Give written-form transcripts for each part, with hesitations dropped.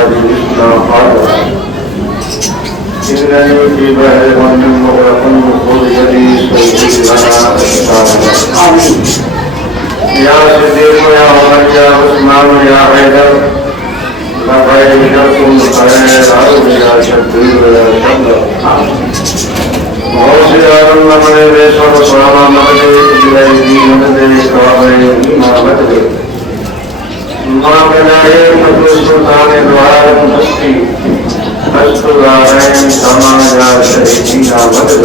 بعد الإصلاحات إنني في بحر غم مغرق خذ يدي سيدي لنا أشتاقنا يا صديق يا عمر يا عثمان يا حيدر لقد شركم خير عرض يا شبير يا شبر وصيار من بيسر صلاة مدد إليه مدد كرامه ما مدد ما بنائے مدد سلطان دوار مستی ہستگارین سماجا شہیدینا مدد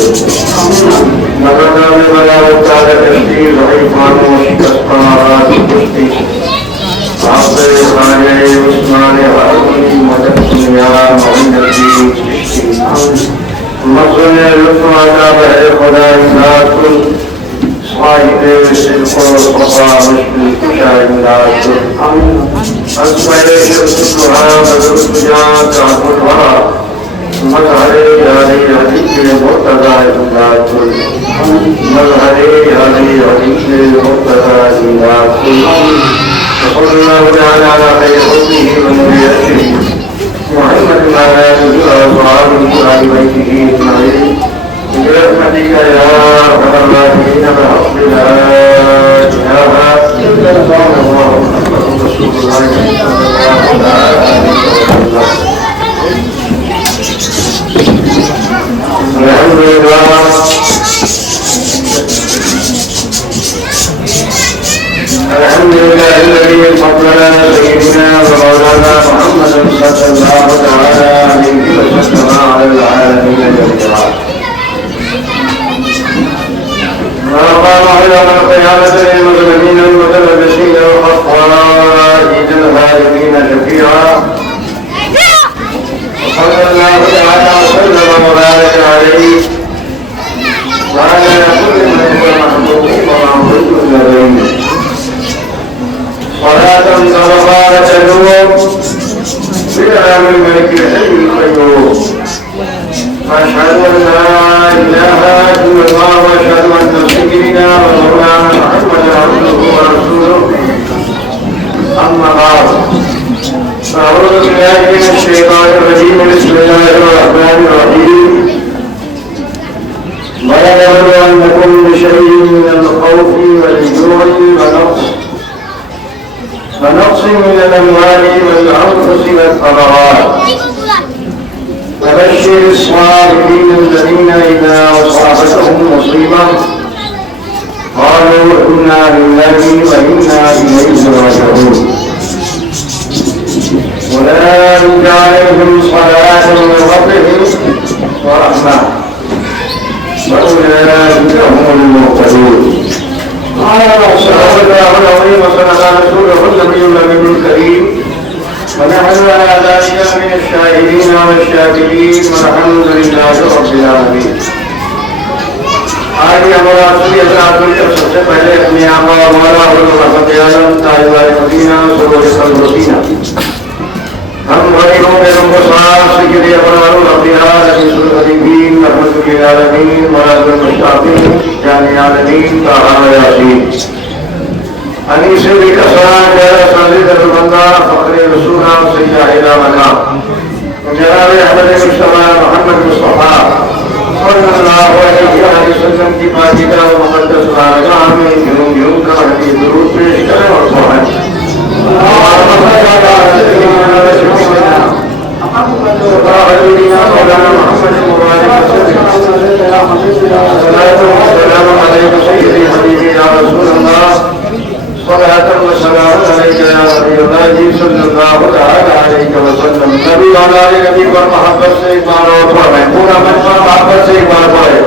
مدد میں بلا اتار کشتی رہی خانوش کسپا آراز کشتی آپ خانے عثمان حرمی مدد دنیا محمدی چشتی مصن لطف آجا بہر خدا امداد کن صاحب صدق و صفا مشکل کشا امداد کن اسمائل شمس الدہا بدر سجاد جاہد ورا مظہر یاری حدیث مرتضی امداد کن مظہر یاری حدیث مرتضی امداد کن وصل اللہ تعالی علی خیر خلقہ من بیته محمد وعلى آله وصحبه وآل بيته أجمعين برحمتك يا أرحم الراحمين بحق لا إله إلا الله محمد رسول الله صلى الله عليه وسلم. الحمد لله الحمد لله الذي فضلنا سيدنا ومولانا محمد صلى الله تعالى عليه وسلم على العالمين جميعا. وقام على القيادة للمسلمين المتلبسين والخطائين الهادمين شفيعا. صلى الله تعالى وسلم وبارك عليه وعلى كل من هو محبوب ومعبود لديه صلاة وبارك له بكلام الملك الحي القيوم. أشهد أن لا إله إلا الله وأشهد أن سيدنا ومولانا محمدا عبده ورسوله. أما بعد فأعوذ بالله من الشيطان الرجيم بسم الله الرحمن الرحيم. ولنبلونكم بشيء من الخوف والجوع ونقص من الأموال والأنفس والثمرات وبشر الصابرين الذين إذا أصابتهم مصيبة قالوا إنا لله وإنا إليه راجعون. أولئك عليهم صلاة من ربهم ورحمة وأولئك هم المهتدون. صلى الله عليه وسلم رسوله النبي الأمين الكريم ونحن على ذلك من الشاهدين والشاكرين والحمد لله رب العالمين. آج ہمارا اصلیت آدمی کا سب سے پہلے اپنے آقا اور مولا حضرت عالم تاجدار مدینہ سرور المدینہ ہم غریبوں کے رب و صاحب سید ابرار الابرار رئیس الغریبین رحمت للعالمین مراد المشتاقین جان عالمین طه یاسین انیس بکسان جل سالد البندہ فخر رسولہ سیدہ منا جناب احمد مصطفیٰ محمد مصطفیٰ صلی اللہ علیہ وسلم کی پاکیزہ و مقدس بارگاہ میں جنوں جنوں کا حدیث درود پیش کریں اور سوائیں. مولانا محمد مبارک السلام علیکم سیدی حبیبی یا رسول اللہ صلاة و سلام علیکہ یا نبی اللہ صلی اللہ علیہ وسلم. نبی والا نبی پر محبت سے ایک بار اور پڑھیں پورا مجمع محبت سے ایک بار پڑھیں.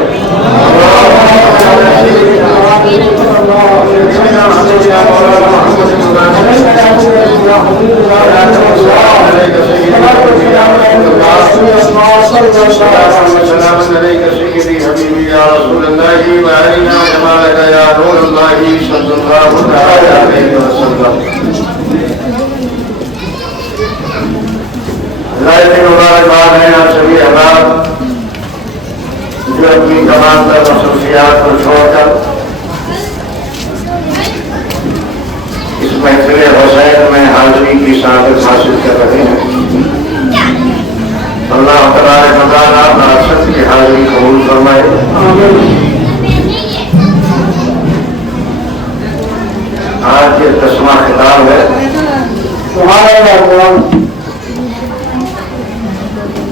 سلام علیکہ سیدی حبیبی یا رسول اللہ وعلینا جمالک یا نور اللہ صلی اللہ علیہ وسلم. اللہ کی مبارکباد ہے آپ سبھی احباب جو اپنی تمام تر مصروفیات کو چھوڑ کر اس محفل حسین میں حاضری کی سعادت حاصل کر رہے ہیں. اللہ تبارک و تعالیٰ اپنا سب کی حاضری قبول فرمائے. آج یہ 10واں خطاب ہے.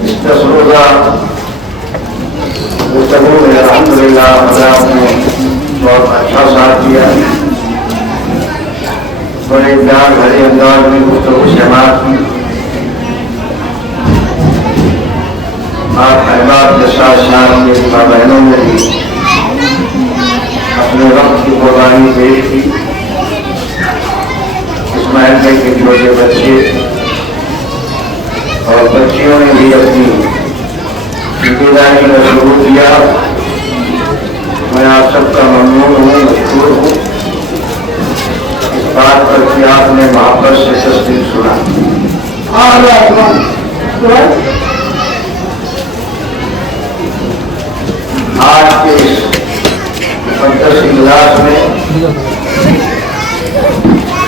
اس 10 روزہ گفتگو میں الحمدللہ حضرات نے بہت اچھا ساتھ دیا. بڑے پیار بھرے انداز میں گفتگو سماعت کی. آپ احباب کے ساتھ ساتھ کے ماں بہنوں نے بھی اپنے وقت کی قربانی پیش کی. اس محلے کے چھوٹے بچے اور بچیوں نے بھی اپنی ذمہ کا شروع کیا. میں آپ سب کا ممنون ہوں, مشکور ہوں اس بات پر کہ آپ نے محبت سے تصدیق سنا. آج کے اس مقدس اجلاس میں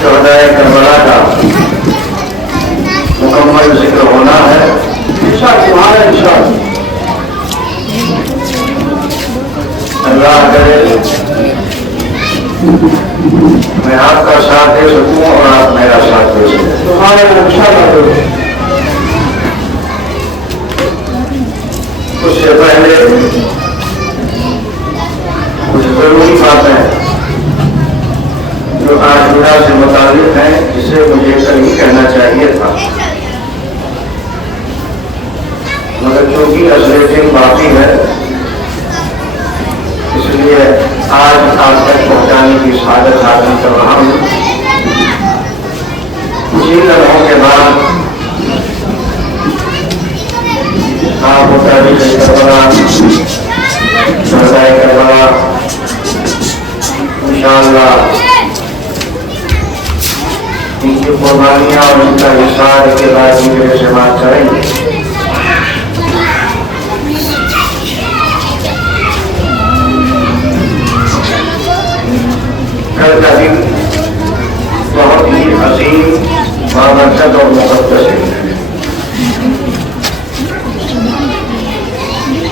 شہدائے کربلا کا مکمل ذکر ہونا ہے. اللہ کرے میں آپ کا ساتھ دے سکوں اور آپ میرا ساتھ دے سکوں. اس سے پہلے کچھ ضروری باتیں جو عاشورہ سے متعلق ہیں جسے مجھے کل ہی کہنا چاہیے تھا, مگر چونکہ اصل دن باقی ہے اس لیے آج آپ تک پہنچانے کی سعادت حاصل کر رہا ہوں. اسی لمحوں کے بعد آپ کو تاریخ کربلا, شہدائے کربلا انشاءاللہ ان کی قربانیاں اور ان کا حصار کے بعد میرے سے بات کریں گے. کل کا دن بہت ہی عظیم, بابرکت اور مقدس ہے.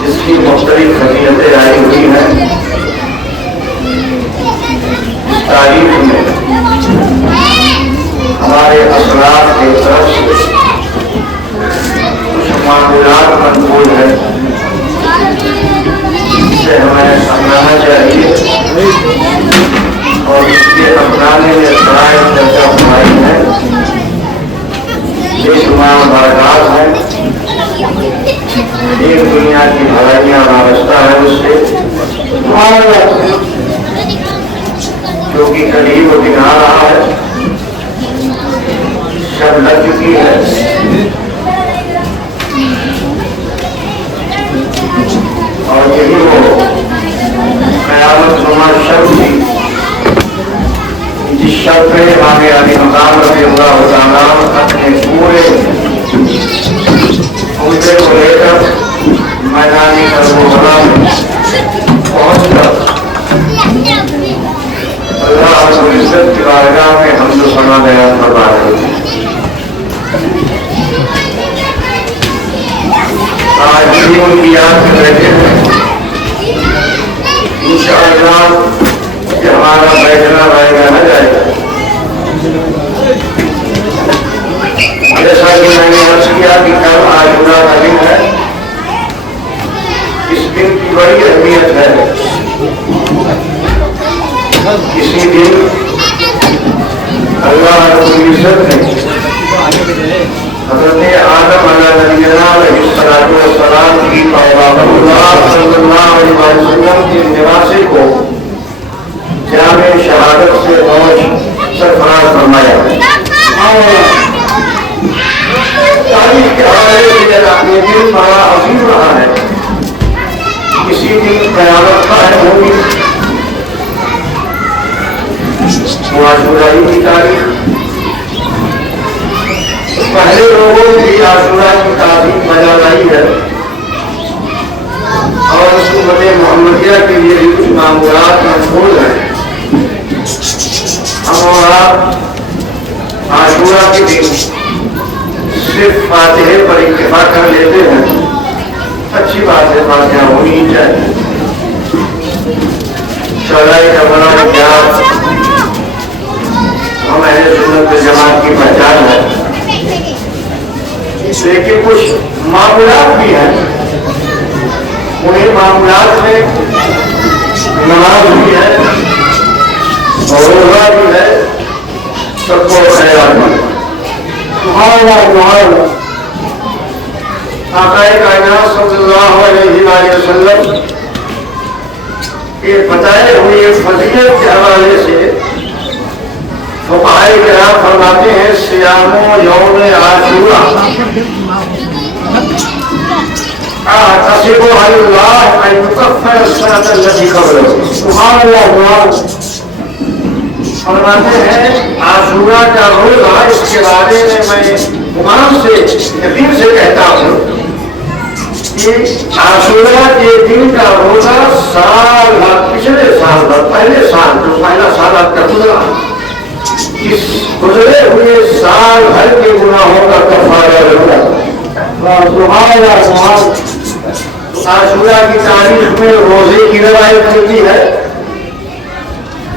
اس کی مختلف حقیقتیں آئی ہوئی ہیں. اس تاریخ میں ہمارے اسلاف کی طرف سے کچھ معمولات منقول ہیں جسے ہمیں اپنانا چاہیے اور اس کے اپنانے میں ذرائع چرچا فرمائی ہے. بے شمار برکات ہیں. ایک دنیا کی بھلائیاں وابستہ ہے اس سے جو کہ قریب و دن آ رہا ہے, شب لگ چکی ہے. اور یہی وہ قیامت نما شب تھی جس شب پہ امام علی مقام رضی اللہ تعالیٰ اپنے پورے عہدے کو لے کر میدان کربلا میں پہنچ کر اللہ رب العزت کی بارگاہ میں حمد و ثنا بیان فرما رہے تھے. آج بھی ان کی یاد میں بیٹھے ہیں. انشاءاللہ کہ ہمارا بیٹھنا رہے نہ جائے گا. جیسا کہ میں نے عرض کیا کہ کل عاشورہ کا دن ہے. اس دن کی بڑی اہمیت ہے. اسی دن اللہ رب العزت نے حضرت آدم علیہ السلام کی اللہ صلی اللہ علیہ وسلم کے نواسے کو جامع شہادت سے نوش سرفراز فرمایا. تاریخ کے حوالے سے یہ دن بڑا عظیم رہا ہے. اسی دن قیامت قائم ہوگی. عاشورہ کی تاریخ پہلے لوگوں نے بھی عاشورہ کی تعظیم بجا لائی ہے اور اس امت محمدیہ کے لیے بھی کچھ معمولات منقول ہیں. ہم اور آپ عاشورہ کے دن صرف فاتحے پر اکتفا کر لیتے ہیں، اچھی بات ہے، فاتحہ ہونی ہی چاہیے۔ چولائی کا بڑا احتیاط ہم اہل سنت جماعت کی پہچان ہے، لیکن کچھ معمولات بھی ہیں، انہیں معمولات میں نماز بھی ہے، روزہ بھی ہے، سب کو خیال ہے۔ آقا کائنات صلی اللہ علیہ وآلہ وسلم کے بتائے ہوئے فضیلت کے حوالے سے فقہاء کرام فرماتے ہیں صیام یوم عاشورا احتسب علی اللہ ان یکفر السنۃ التي قبلہ۔ سبحان اللہ۔ فرماتے ہیں عاشورہ کا روزہ، اس کے بارے میں امام سے یقین سے کہتا ہوں کہ عاشورہ کے دن کا روزہ سال بھر، پچھلے سال بھر، پہلے سال جو پہلا سال آپ کا گزرا، اس گزرے ہوئے سال بھر کے گناہوں کا کفارہ ہوگا۔ عاشورہ کی تاریخ میں روزے کی روایت ملتی ہے،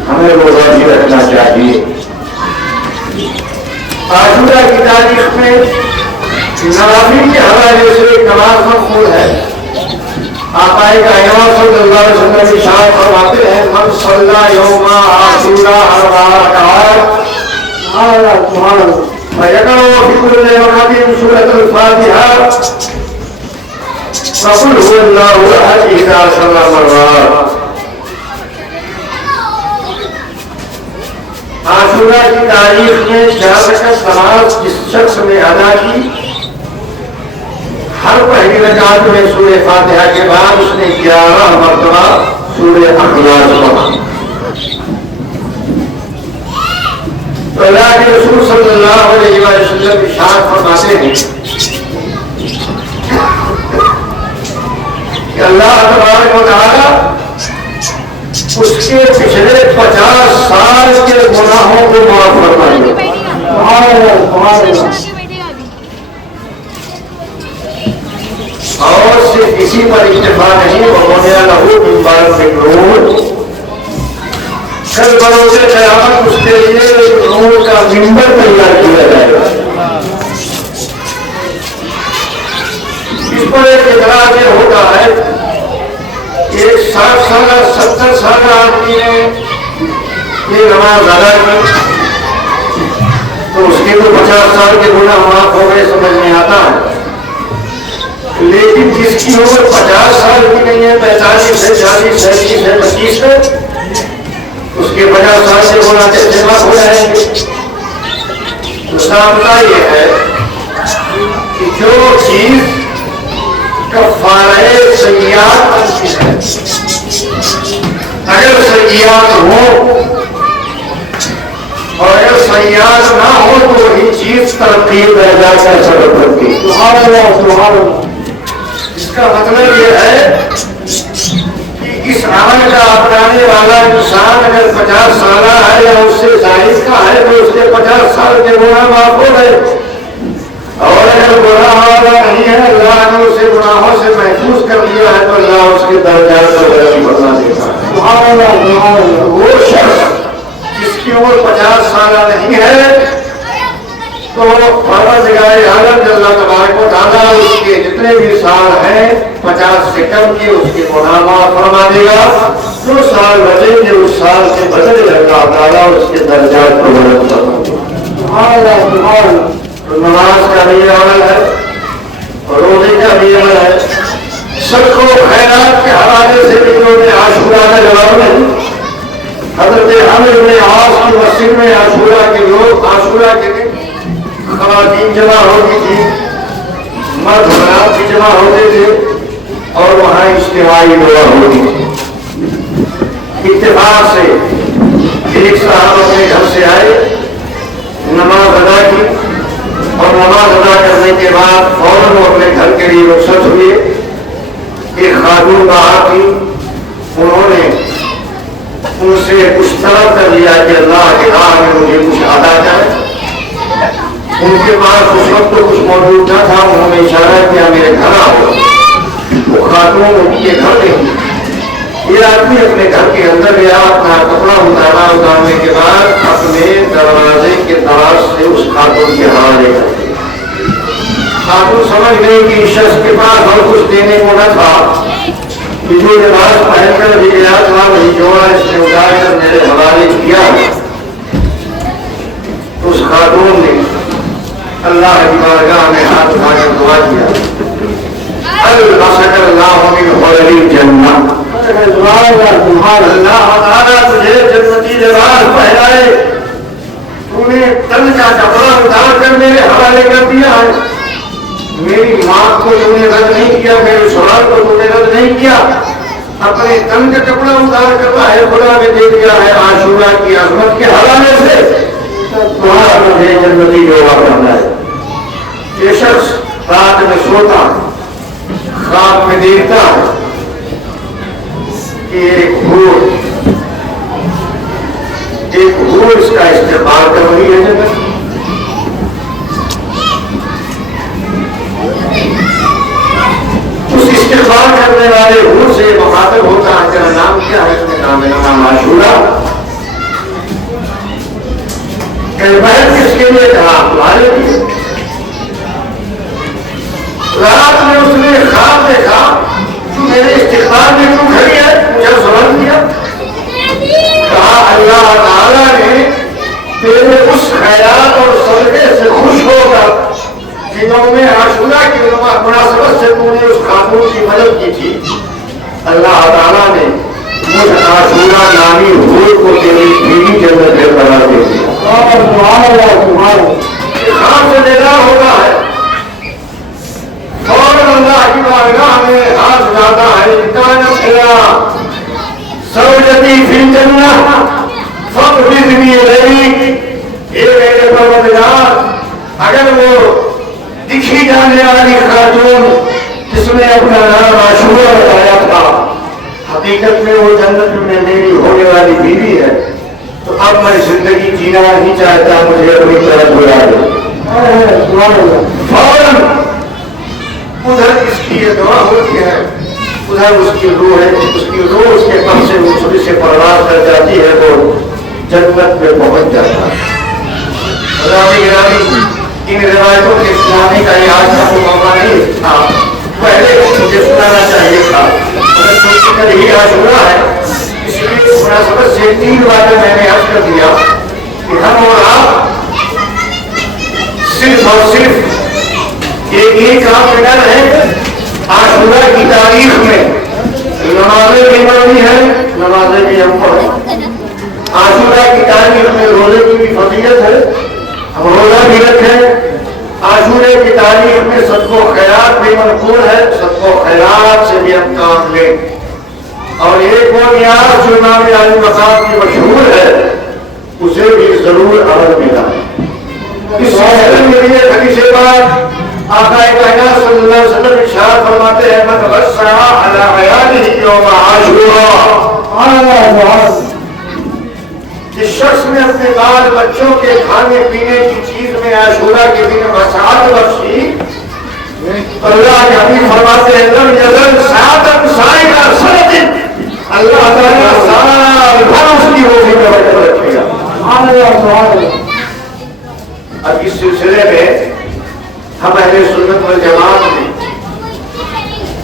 ہمیں روزہ بھی رکھنا چاہیے۔ عاشورہ کی تاریخ میں نوافل کے حوالے سے ایک نماز مقبول ہے۔ آقا کائنات صلی اللہ علیہ وسلم ارشاد فرماتے ہیں من صلی یوم عاشورا 4 رکعات فیقرأ فی کل رکعۃ سورۃ الفاتحہ وقل هو اللہ احد 11 مرات۔ عاشورہ کی تاریخ میں 4 رکعت نماز جس شخص نے ادا کی، ہر پہلی رکعت میں سورہ فاتحہ کے بعد اس نے 11 مرتبہ سورہ اخلاص پڑھا۔ تو اللہ کے رسول صلی اللہ علیہ وسلم ارشاد فرماتے ہیں کہ اللہ تبارک و تعالیٰ اس کے پچھلے 50 سال کے گناہوں کو معاف فرمائے گا۔ اور صرف اسی پر اکتفا نہیں، وَبُنِيَ لَهُ مِن بَعْدِ نُورٍ، کل بروز قیامت اس کے لیے نور کا منبر تیار کیا جائے گا۔ اس پر ایک اعتراض یہ ہوتا ہے کہ 60 سالہ 70 سالہ آدمی نے یہ نماز ادا کی تو اس کے تو 50 سال کے گناہ معاف ہو گئے، سمجھ میں آتا ہے، لیکن جس کی عمر 50 سال کی نہیں ہے، 45 ہے، 40 ہے، 30 ہے، 25 ہے، اس کے 50 سال سے گناہ کیسے معاف ہو جائیں گے؟ ضابطہ یہ ہے کہ جو چیز کفارہ سیئات بنتی ہے، اگر سیئات ہو اور اگر سیئات نہ ہو تو وہی چیز ترقی درجہ کا سبب بنتی ہے۔ سبحان اللہ، سبحان اللہ۔ اس کا مطلب یہ ہے کہ اس عمل کا اپنانے والا انسان اگر 50 سالہ ہے یا اس سے زائد کا ہے تو اس کے 50 سال کے گناہ معاف ہو گئے، اور اگر گناہ والا نہیں ہے، اللہ نے اسے گناہوں سے محفوظ کر دیا ہے تو اللہ اس کے درجات کو بلند بنا دیتا ہے۔ وہ شخص جس کی عمر 50 سالہ نہیں ہے تو پروردگار عالم جل تبارک و تعالیٰ اس کے جتنے بھی سال ہیں 50 سے کم کے اس کے گناہ معاف فرما دے گا، جو سال بچیں گے اس سال سے بدلے اللہ تعالیٰ اس کے درجات کو بلند فرما دے گا۔ تو نماز کا بھی عمل ہے، روزے کا بھی عمل ہے، سب کو خیرات کے حوالے سے بھی لوگ عاشورہ کا جواب نہیں۔ حضرت عمرو بن عاص کی مسجد میں عاشورہ کے لوگ عاشورہ کے دن خواتین جمع ہوتی تھی، مرد حضرات بھی جمع ہوتے تھے اور وہاں اجتماعی دعا ہوتی تھی۔ اتفاق سے ایک صاحب اپنے گھر سے آئے، نماز ادا کی اور نماز ادا کرنے کے بعد فوراً وہ اپنے گھر کے لیے رخصت ہوئے۔ ایک خاتون باہر تھی، انہوں نے ان سے کچھ طلب کر لیا کہ اللہ کے راہ میں مجھے کچھ ادا کرے۔ ان کے پاس اس وقت تو کچھ موجود نہ تھا، انہوں نے اشارہ کیا میرے گھر آؤ. وہ خاتون ان کے گھر گئی. یہ آدمی اپنے گھر کے اندر گیا، اپنا کپڑا اتارا، اتارنے کے بعد اپنے دروازے کے دراز سے اس خاتون کے حوالے کر دیا. خاتون سمجھ گئی کہ اس شخص کے پاس اور کچھ دینے کو نہ تھا، کہ جو لباس پہن کر بھی گیا تھا وہی جوڑا اس نے اتار کر میرے حوالے کیا. اس خاتون نے اللہ کی بارگاہ میں ہاتھ اٹھا کر دعا کیا، اللہ تعالیٰ تجھے جنتی لباس پہنائے، تو نے تن کا کپڑا اتار کر میرے حوالے کر دیا ہے. میری ماں کو تو نے رد نہیں کیا، میرے سوال کو تو نے رد نہیں کیا، اپنے تن کا کپڑا اتار کر ہے خدا نے دے دیا ہے عاشورہ کی عظمت کے حوالے سے. تمہارا مجھے جنتی دعا کرنا ہے. یہ شخص رات میں سوتا، خواب میں دیکھتا ہے کہ ایک حور اس کا استقبال کر رہی ہے جنت. اس استقبال کرنے والے حور سے مخاطب ہوتا ہے، تیرا نام کیا ہے؟ اس نے کہا میرا نام عاشورہ. بہن کس کے لیے؟ کہا تمہارے لیے. رات میں اس نے خواب دیکھا، تو میرے استقبال میں کیوں کھڑی ہے؟ مجھے سوال کیا. کہا اللہ تعالیٰ نے تیرے اس خیرات اور صدقے سے خوش ہو کر کہ یوم عاشورہ کی مناسبت سے تو نے اس خاتون کی مدد کی تھی، اللہ تعالیٰ نے مجھ عاشورہ نامی حور کو تیری بیوی جنت میں قرار دے دیا. خواب سے بیدار ہوتا ہے، اور اللہ کی بارگاہ میں ہاتھ جاتا ہے. کانت الى زوجتی فی الجنہ فاقبضنی الیک. اے میرے پروردگار، اگر وہ دکھی جانے والی خاتون جس نے اپنا نام عاشورہ بتایا تھا حقیقت میں وہ جنت میں میری ہونے والی بیوی ہے، تو اب میں زندگی جینا نہیں چاہتا، مجھے اپنی طرف بلا دے. فوراً ادھر اس کی یہ دعا ہوتی ہے، ادھر اس کی روح ہے، اس کی روح اس کے قبض سے منصوبی سے پرواز کر جاتی ہے، وہ جنت میں پہنچ جاتا ہے. ان روایتوں کے سنانے کا یہ آج کا موقع نہیں تھا، پہلے مجھے سنانا چاہیے تھا، مگر یہی عاشورہ ہے، اس لیے مناسبت سے 3 باتیں میں نے عرض کر دیا کہ ہم اور آپ صرف اور صرف ایک کام کرنا ہے. عاشورہ کی تاریخ میں نمازیں بھی پڑھنی ہے، نمازیں بھی ہم پڑھیں. عاشورہ کی تاریخ میں روزے کی بھی فضیلت ہے، ہم روزہ بھی رکھیں. عاشورہ کی تاریخ میں صدقہ و خیرات بھی منقول ہے، صدقہ و خیرات سے بھی ہم کام لیں. اور ایک وہ نیاز جو امام علی مقام کی مشہور ہے، اسے بھی ضرور عمل ملا. اس سلسلے میں یہ حدیث پاک آقا کائنات صلی اللہ علیہ وسلم ارشاد فرماتے ہیں من غصہ علی عیالہ یوم عاشورہ. جس شخص نے اپنے بال بچوں کے کھانے پینے کی چیز میں عاشورہ کے دن وسعت بخشی، اللہ کے حبیب فرماتے ہیں لم یزل ساعتا سائرا سنۃ، اللہ تعالیٰ سال بھر اس کی روزی میں برکت رکھے گا. اب اس سلسلے میں ہم اہل سنت والجماعت نے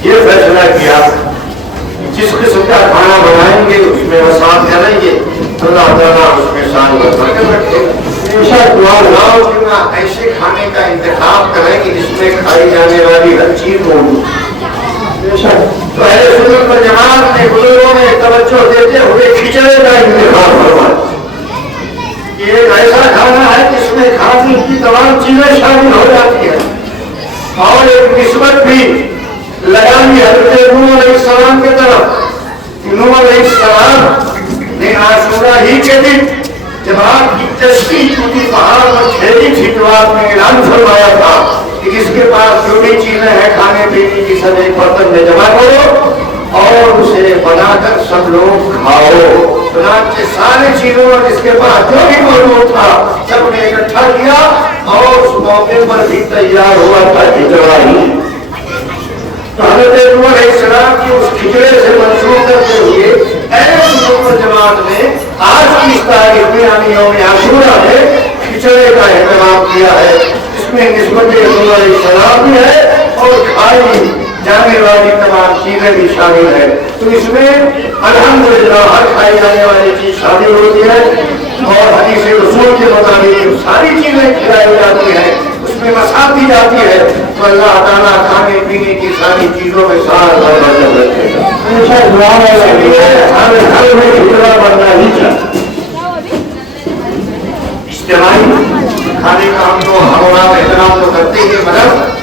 یہ فیصلہ کیا جس قسم کا کھانا بنائیں گے اس میں وسعت کریں گے، اللہ تعالیٰ اس میں سال بھر برکت رکھے گا. ایسے کھانے کا انتخاب کریں کہ جس میں کھائی جانے والی ہر چیز موجود. تو اہل سنت والجماعت نے بزرگوں نے توجہ دیتے ہوئے کھچڑے کا انتخاب فرمایا. یہ ایک ایسا کھانا ہے جس میں کھانے کی تمام چیزیں شامل ہو جاتی ہیں، اور ایک نسبت بھی لگانی حضرت نوح علیہ السلام کی طرف. نوح علیہ السلام نے عاشورہ ہی کے دن جب آپ کی کشتی ٹوٹی پہاڑ پر ٹھہری تھی تو آپ نے اعلان فرمایا تھا کہ جس کے پاس جو بھی چیزیں ہیں کھانے پینے کی سب ایک برتن میں جمع کرو اور اسے بنا کر سب لوگ کھاؤ. چنانچہ ساری چیزوں اور جس کے پاس جو بھی موجود تھا سب نے اکٹھا کیا اور اس موقع پر بھی تیار ہوا تھا ہجڑا ہی. تو حضرت نوح علیہ السلام کی اس ہجڑے سے منسوخ کرتے ہوئے جماعت نے آج کی اس تاریخ میں یعنی یوم عاشورہ میں کھچڑے کا اہتمام کیا ہے. اس میں نسبت نوح علیہ السلام بھی ہے اور کھائی جانے والی تمام چیزیں بھی شامل ہیں. تو اس میں الحمدللہ ہر کھائی جانے والی چیز شامل ہوتی ہے اور حدیث رسول کے مطابق ساری چیزیں کھلائی جاتی ہیں, اس میں مساعد دی جاتی ہے. تو اللہ تعالیٰ کھانے پینے کی ساری چیزوں میں ساتھ اور برکت رکھے گا. ہر گھر میں ہجڑا بننا ہی چاہیے. اجتماعی کھانے کا ہم تو ہمارا احترام تو کرتے ہیں مگر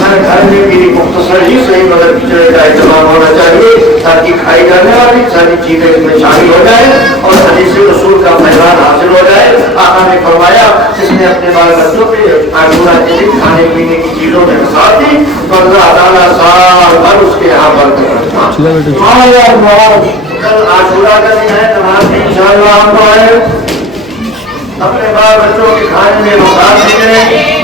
ہر گھر میں بھی مختصر ہی صحیح مگر کھچڑے کا اہتمام ہونا چاہیے تاکہ کھائی جانے والی ساری چیزیں اس میں شامل ہو جائیں اور حدیث رسول کا فیضان حاصل ہو جائے. آقا نے فرمایا جس نے اپنے بال بچوں پہ عاشورہ کے دن کھانے پینے کی چیزوں میں مساعد دی تو اللہ تعالیٰ سال بھر اس کے یہاں برکت رکھتا. کل عاشورہ کا دن ہے, نماز میں انشاءاللہ ہم تو آئے اپنے بال بچوں کے کھانے میں مساعد کریں,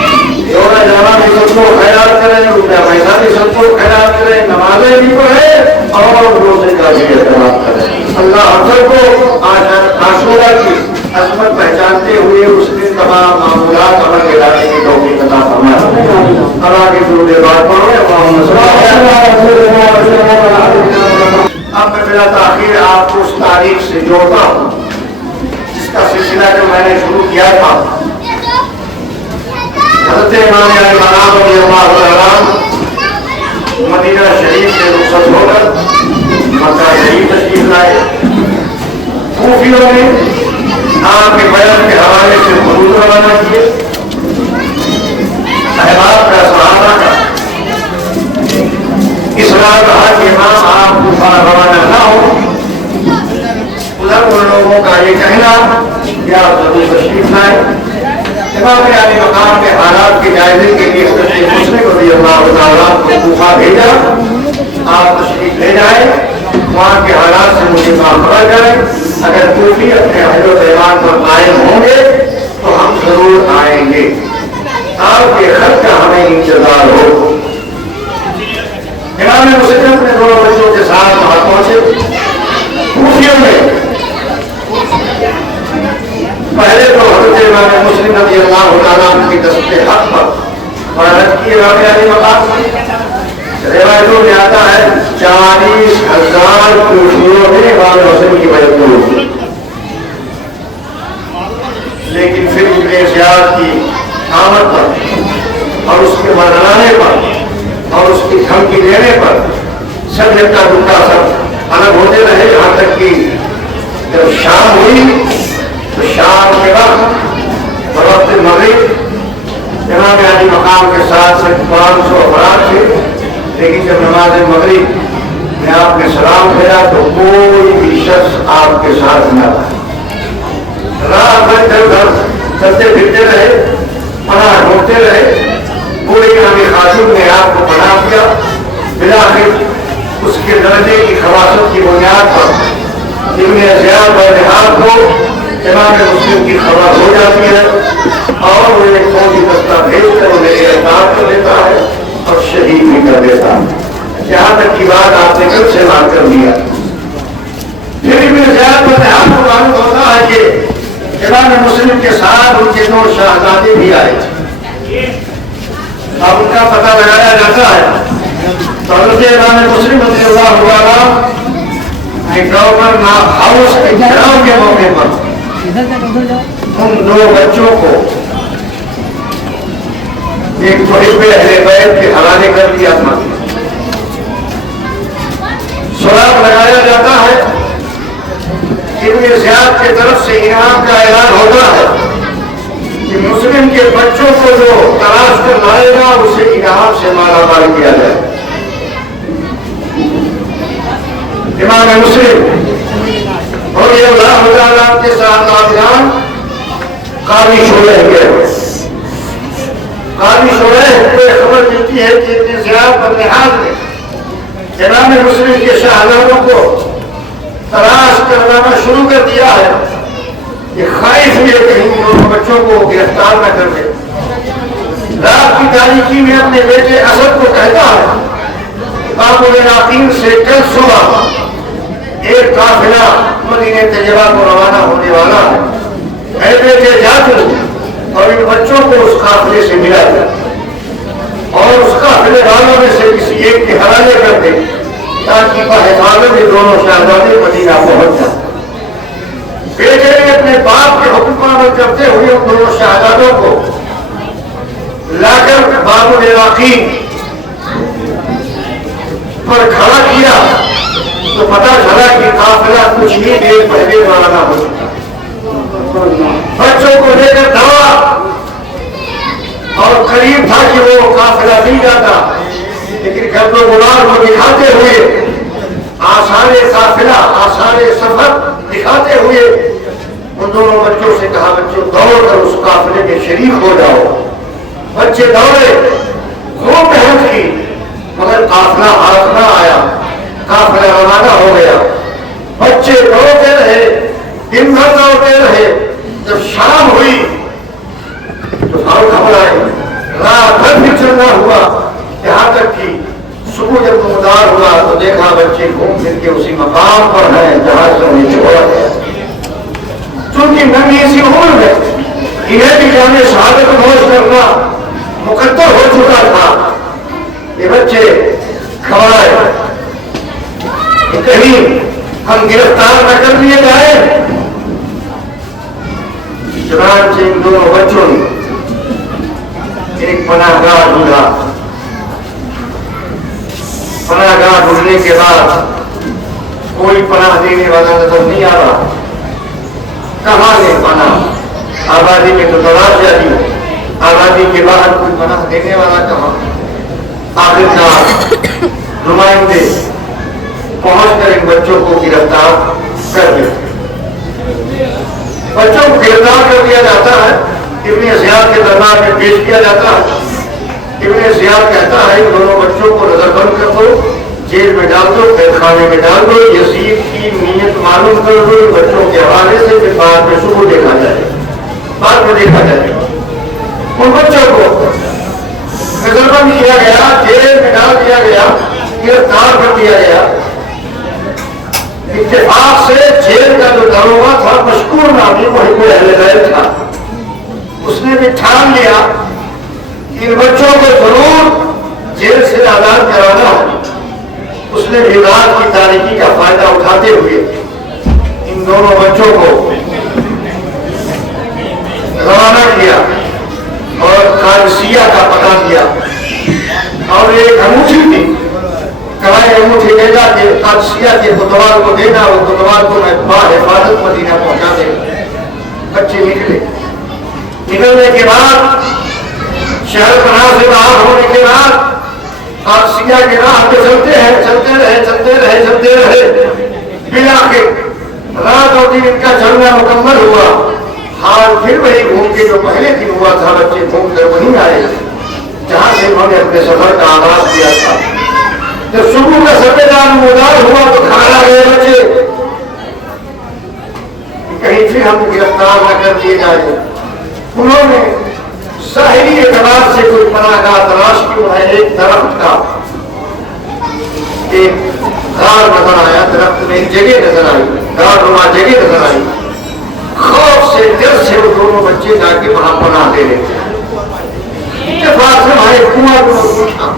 روزہ جانا بھی سب کو خیال کریں, روپیہ پیسہ بھی سب کو خیال کریں, نمازیں بھی پڑھیں اور روزے کا بھی احترام کریں. اللہ ہم سب کو عاشورہ کی عظمت پہچانتے ہوئے اس دن تمام معمولات عمل کے لانے کی توفیق عطا فرمائے. اللہ کے درود بات پڑھیں. اب میں بلا تاخیر آپ کو اس تاریخ سے جوڑتا ہوں جس کا سلسلہ جو میں نے شروع کیا تھا. حضرت امام علی مقام رضی اللہ تعالیٰ مدینہ شریف سے رخصت ہو کر مکہ شریف تشریف لائے. کوفیوں نے آپ کے بیان کے حوالے سے خطوط روانہ کیے. احباب کا صحابہ کا اصرار رہا کہ امام آپ کو روانہ نہ ہو. ادھر ان لوگوں کا یہ کہنا کہ آپ ضرور تشریف لائیں. امام علی مقام کے حالات کے جائزے کے لیے حضرت مسلم رضی اللہ تعالیٰ کو کوفہ بھیجا. آپ تشریف لے جائیں, وہاں کے حالات سے مجھے باخبر کریں. اگر کوفی اپنے اہل و پیمان پر قائم ہوں گے تو ہم ضرور آئیں گے. آپ کے خط کا ہمیں انتظار ہو. امام مسلم اپنے دونوں بچوں کے ساتھ وہاں پہنچے. کوفیوں میں پہلے تو حضرت امام مسلم رضی اللہ تعالیٰ کی دست حق پر فرض کی امام علی مقام روایتوں میں آتا ہے 40,000 کوفیوں نے امام مسلم کی مدد کی. لیکن پھر ابن زیاد کی آمد پر اور اس کے مرلانے پر اور اس کی دھمکی دینے پر سب جب کا دکھا سب الگ ہوتے رہے, یہاں تک کہ جب شام ہوئی تو شام کے وقت وقت مغرب امام علی مقام کے ساتھ 500 افراد تھے. لیکن جب نماز مغرب میں آپ نے سلام پھیرا تو کوئی بھی شخص آپ کے ساتھ نہ تھا. راہ میں ادھر چلتے پھرتے رہے, پناہ ڈھونڈتے رہے. پوری نامی خاتون نے آپ کو پناہ کیا. بلاخر اس کے درجے کی خواصت کی بنیاد پر ابن زیاد بہرحال کو امام مسلم کی خبر ہو جاتی ہے اور وہ ایک فوجی دستہ بھیج کر انہیں گرفتار کر دیتا ہے اور شہید بھی کر دیتا ہے. یہاں تک کی بات آپ نے کل سے بات کر دیا. پھر ابن زیاد بہرحال کو معلوم ہوتا ہے کہ امام مسلم کے ساتھ ان کے 2 شہزادے بھی آئے تھے. اب ان کا پتہ لگایا جاتا ہے تو حضرت امام مسلم رضی اللہ تعالیٰ گورنر ہاؤس کے گھیراؤ کے موقع پر ان 2 بچوں کو ایک محب اہل بیت کے حوالے کر دیا تھا. سراغ لگایا جاتا ہے. ابن زیاد کی طرف سے انعام کا اعلان ہوتا ہے کہ مسلم کے بچوں کو جو تلاش کر لائے گا اسے انعام سے مالا مال کیا جائے. امام مسلم رضی اللہ تعالیٰ کے ساتھ ناظران قاضی شعیح گئے. قاضی شعیح کو خبر ملتی ہے کہ ابن زیاد بہرحال نے امام مسلم کے شہزادوں کو تلاش کرنا شروع کر دیا ہے. یہ خواہش بھی ہے کہ ان دونوں بچوں کو گرفتار نہ کر دے. رات کی تاریکی میں اپنے بیٹے اسد کو کہتا ہے باب العراقین سے کل صبح ایک قافلہ مدینہ طیبہ کو روانہ ہونے والا ہے، اے بیٹے جا تو اور ان بچوں کو اس قافلے سے ملا دیا اور اس قافلے والوں میں سے کسی ایک کے حوالے کر دے تاکہ بحفاظت یہ دونوں شہزادے مدینہ پہنچ جائیں۔ بیٹے نے اپنے باپ کے حکم پر عمل کرتے ہوئے ان دونوں شہزادوں کو لا کر باب العراقین پر کھڑا کیا تو پتہ چلا کہ قافلہ کچھ ہی دیر پہلے روانہ ہو چکا۔ بچوں کو لے کر دوڑا اور قریب تھا کہ وہ قافلہ نہیں جاتا، لیکن گرد و غبار کو دکھاتے ہوئے آثار قافلہ آثار سفر دکھاتے ہوئے ان دونوں بچوں سے کہا بچوں دوڑ کر اس قافلے میں شریک ہو جاؤ۔ بچے دوڑے، خوب محنت کی، مگر قافلہ ہاتھ نہ آیا، قافلہ روانہ ہو گیا۔ بچے دوڑتے رہے، دن بھر دوڑتے رہے، جب شام ہوئی تو اور خبر آئی، رات بھر بھی چلنا ہوا، یہاں تک کہ صبح جب نمودار ہوا تو دیکھا بچے گھوم پھر کے اسی مقام پر ہیں جہاں سے انہیں چھوڑا گیا۔ چونکہ ننگی سی عمر ہے، انہیں بھی جانے شہادت نوش کرنا مقدر ہو چکا تھا۔ یہ بچے کھوائے کہیں ہم گرفتار نہ کر لیے جائیں، چنانچہ ان دونوں بچوں نے ایک پناہ گاہ ڈھونڈا۔ پناہ گاہ ڈھونڈنے کے بعد کوئی پناہ دینے والا نظر نہیں آ رہا، کہاں لے پناہ؟ آبادی میں تو تلاش جاری، آبادی کے باہر کوئی پناہ دینے والا کہاں؟ آخرکار نمائندے پہنچ کر ان بچوں کو گرفتار کر دیتے۔ بچوں کو گرفتار کر دیا جاتا ہے، ابن زیاد کے دربار میں پیش کیا جاتا ہے۔ ابن زیاد کہتا ہے ان دونوں بچوں کو نظر بند کر دو، جیل میں ڈال دو، قید خانے میں ڈال دو، یزید کی نیت معلوم کر دو ان بچوں کے حوالے سے، پھر بعد میں صبح دیکھا جائے، بعد میں دیکھا جائے۔ ان بچوں کو نظر بند کیا گیا، جیل میں ڈال دیا گیا، گرفتار کر دیا گیا۔ اتفاق سے جیل کا جو داروغہ تھا مشکور نامی محب اہل بیت تھا، اس نے بھی ٹھان لیا ان بچوں کو ضرور جیل سے آزاد کرانا ہے۔ اس نے بھی رات کی تاریکی کا فائدہ اٹھاتے ہوئے ان دونوں بچوں کو روانہ کیا اور قادسیہ کا پتہ دیا اور ایک انگوٹھی تھی، کہا انگوٹھی لے جا کے قادسیہ کے کوتوال کو دینا، اور کوتوال کو میں بحفاظت مدینہ پہنچا دے۔ بچے نکلے، نکلنے کے بعد شہر پناہ سے باہر ہونے کے بعد قادسیہ کے راہ پہ چلتے ہیں، چلتے رہے بلاخر رات اور دن ان کا چلنا مکمل ہوا۔ حال پھر وہی گھوم کے جو پہلے دن ہوا تھا، بچے گھوم کر وہیں آئے جہاں سے انہوں نے اپنے سفر کا آغاز کیا تھا۔ جب صبح کا سبیدار نمودار ہوا تو کھانا گئے بچے، کہیں پھر ہم گرفتار نہ کر دیے جائے۔ انہوں نے ظاہری اعتبار سے کوئی پناہ گاہ تلاش کی، انہیں ایک درخت کا ایک غار نظر آیا، درخت میں ایک جگہ نظر آئی، غار نما جگہ نظر آئی۔ خوف سے ڈر سے وہ دونوں بچے جا کے وہاں پناہ لے لیتے ہیں۔ اتفاق سے ہمارے کنواں کو پوچھا،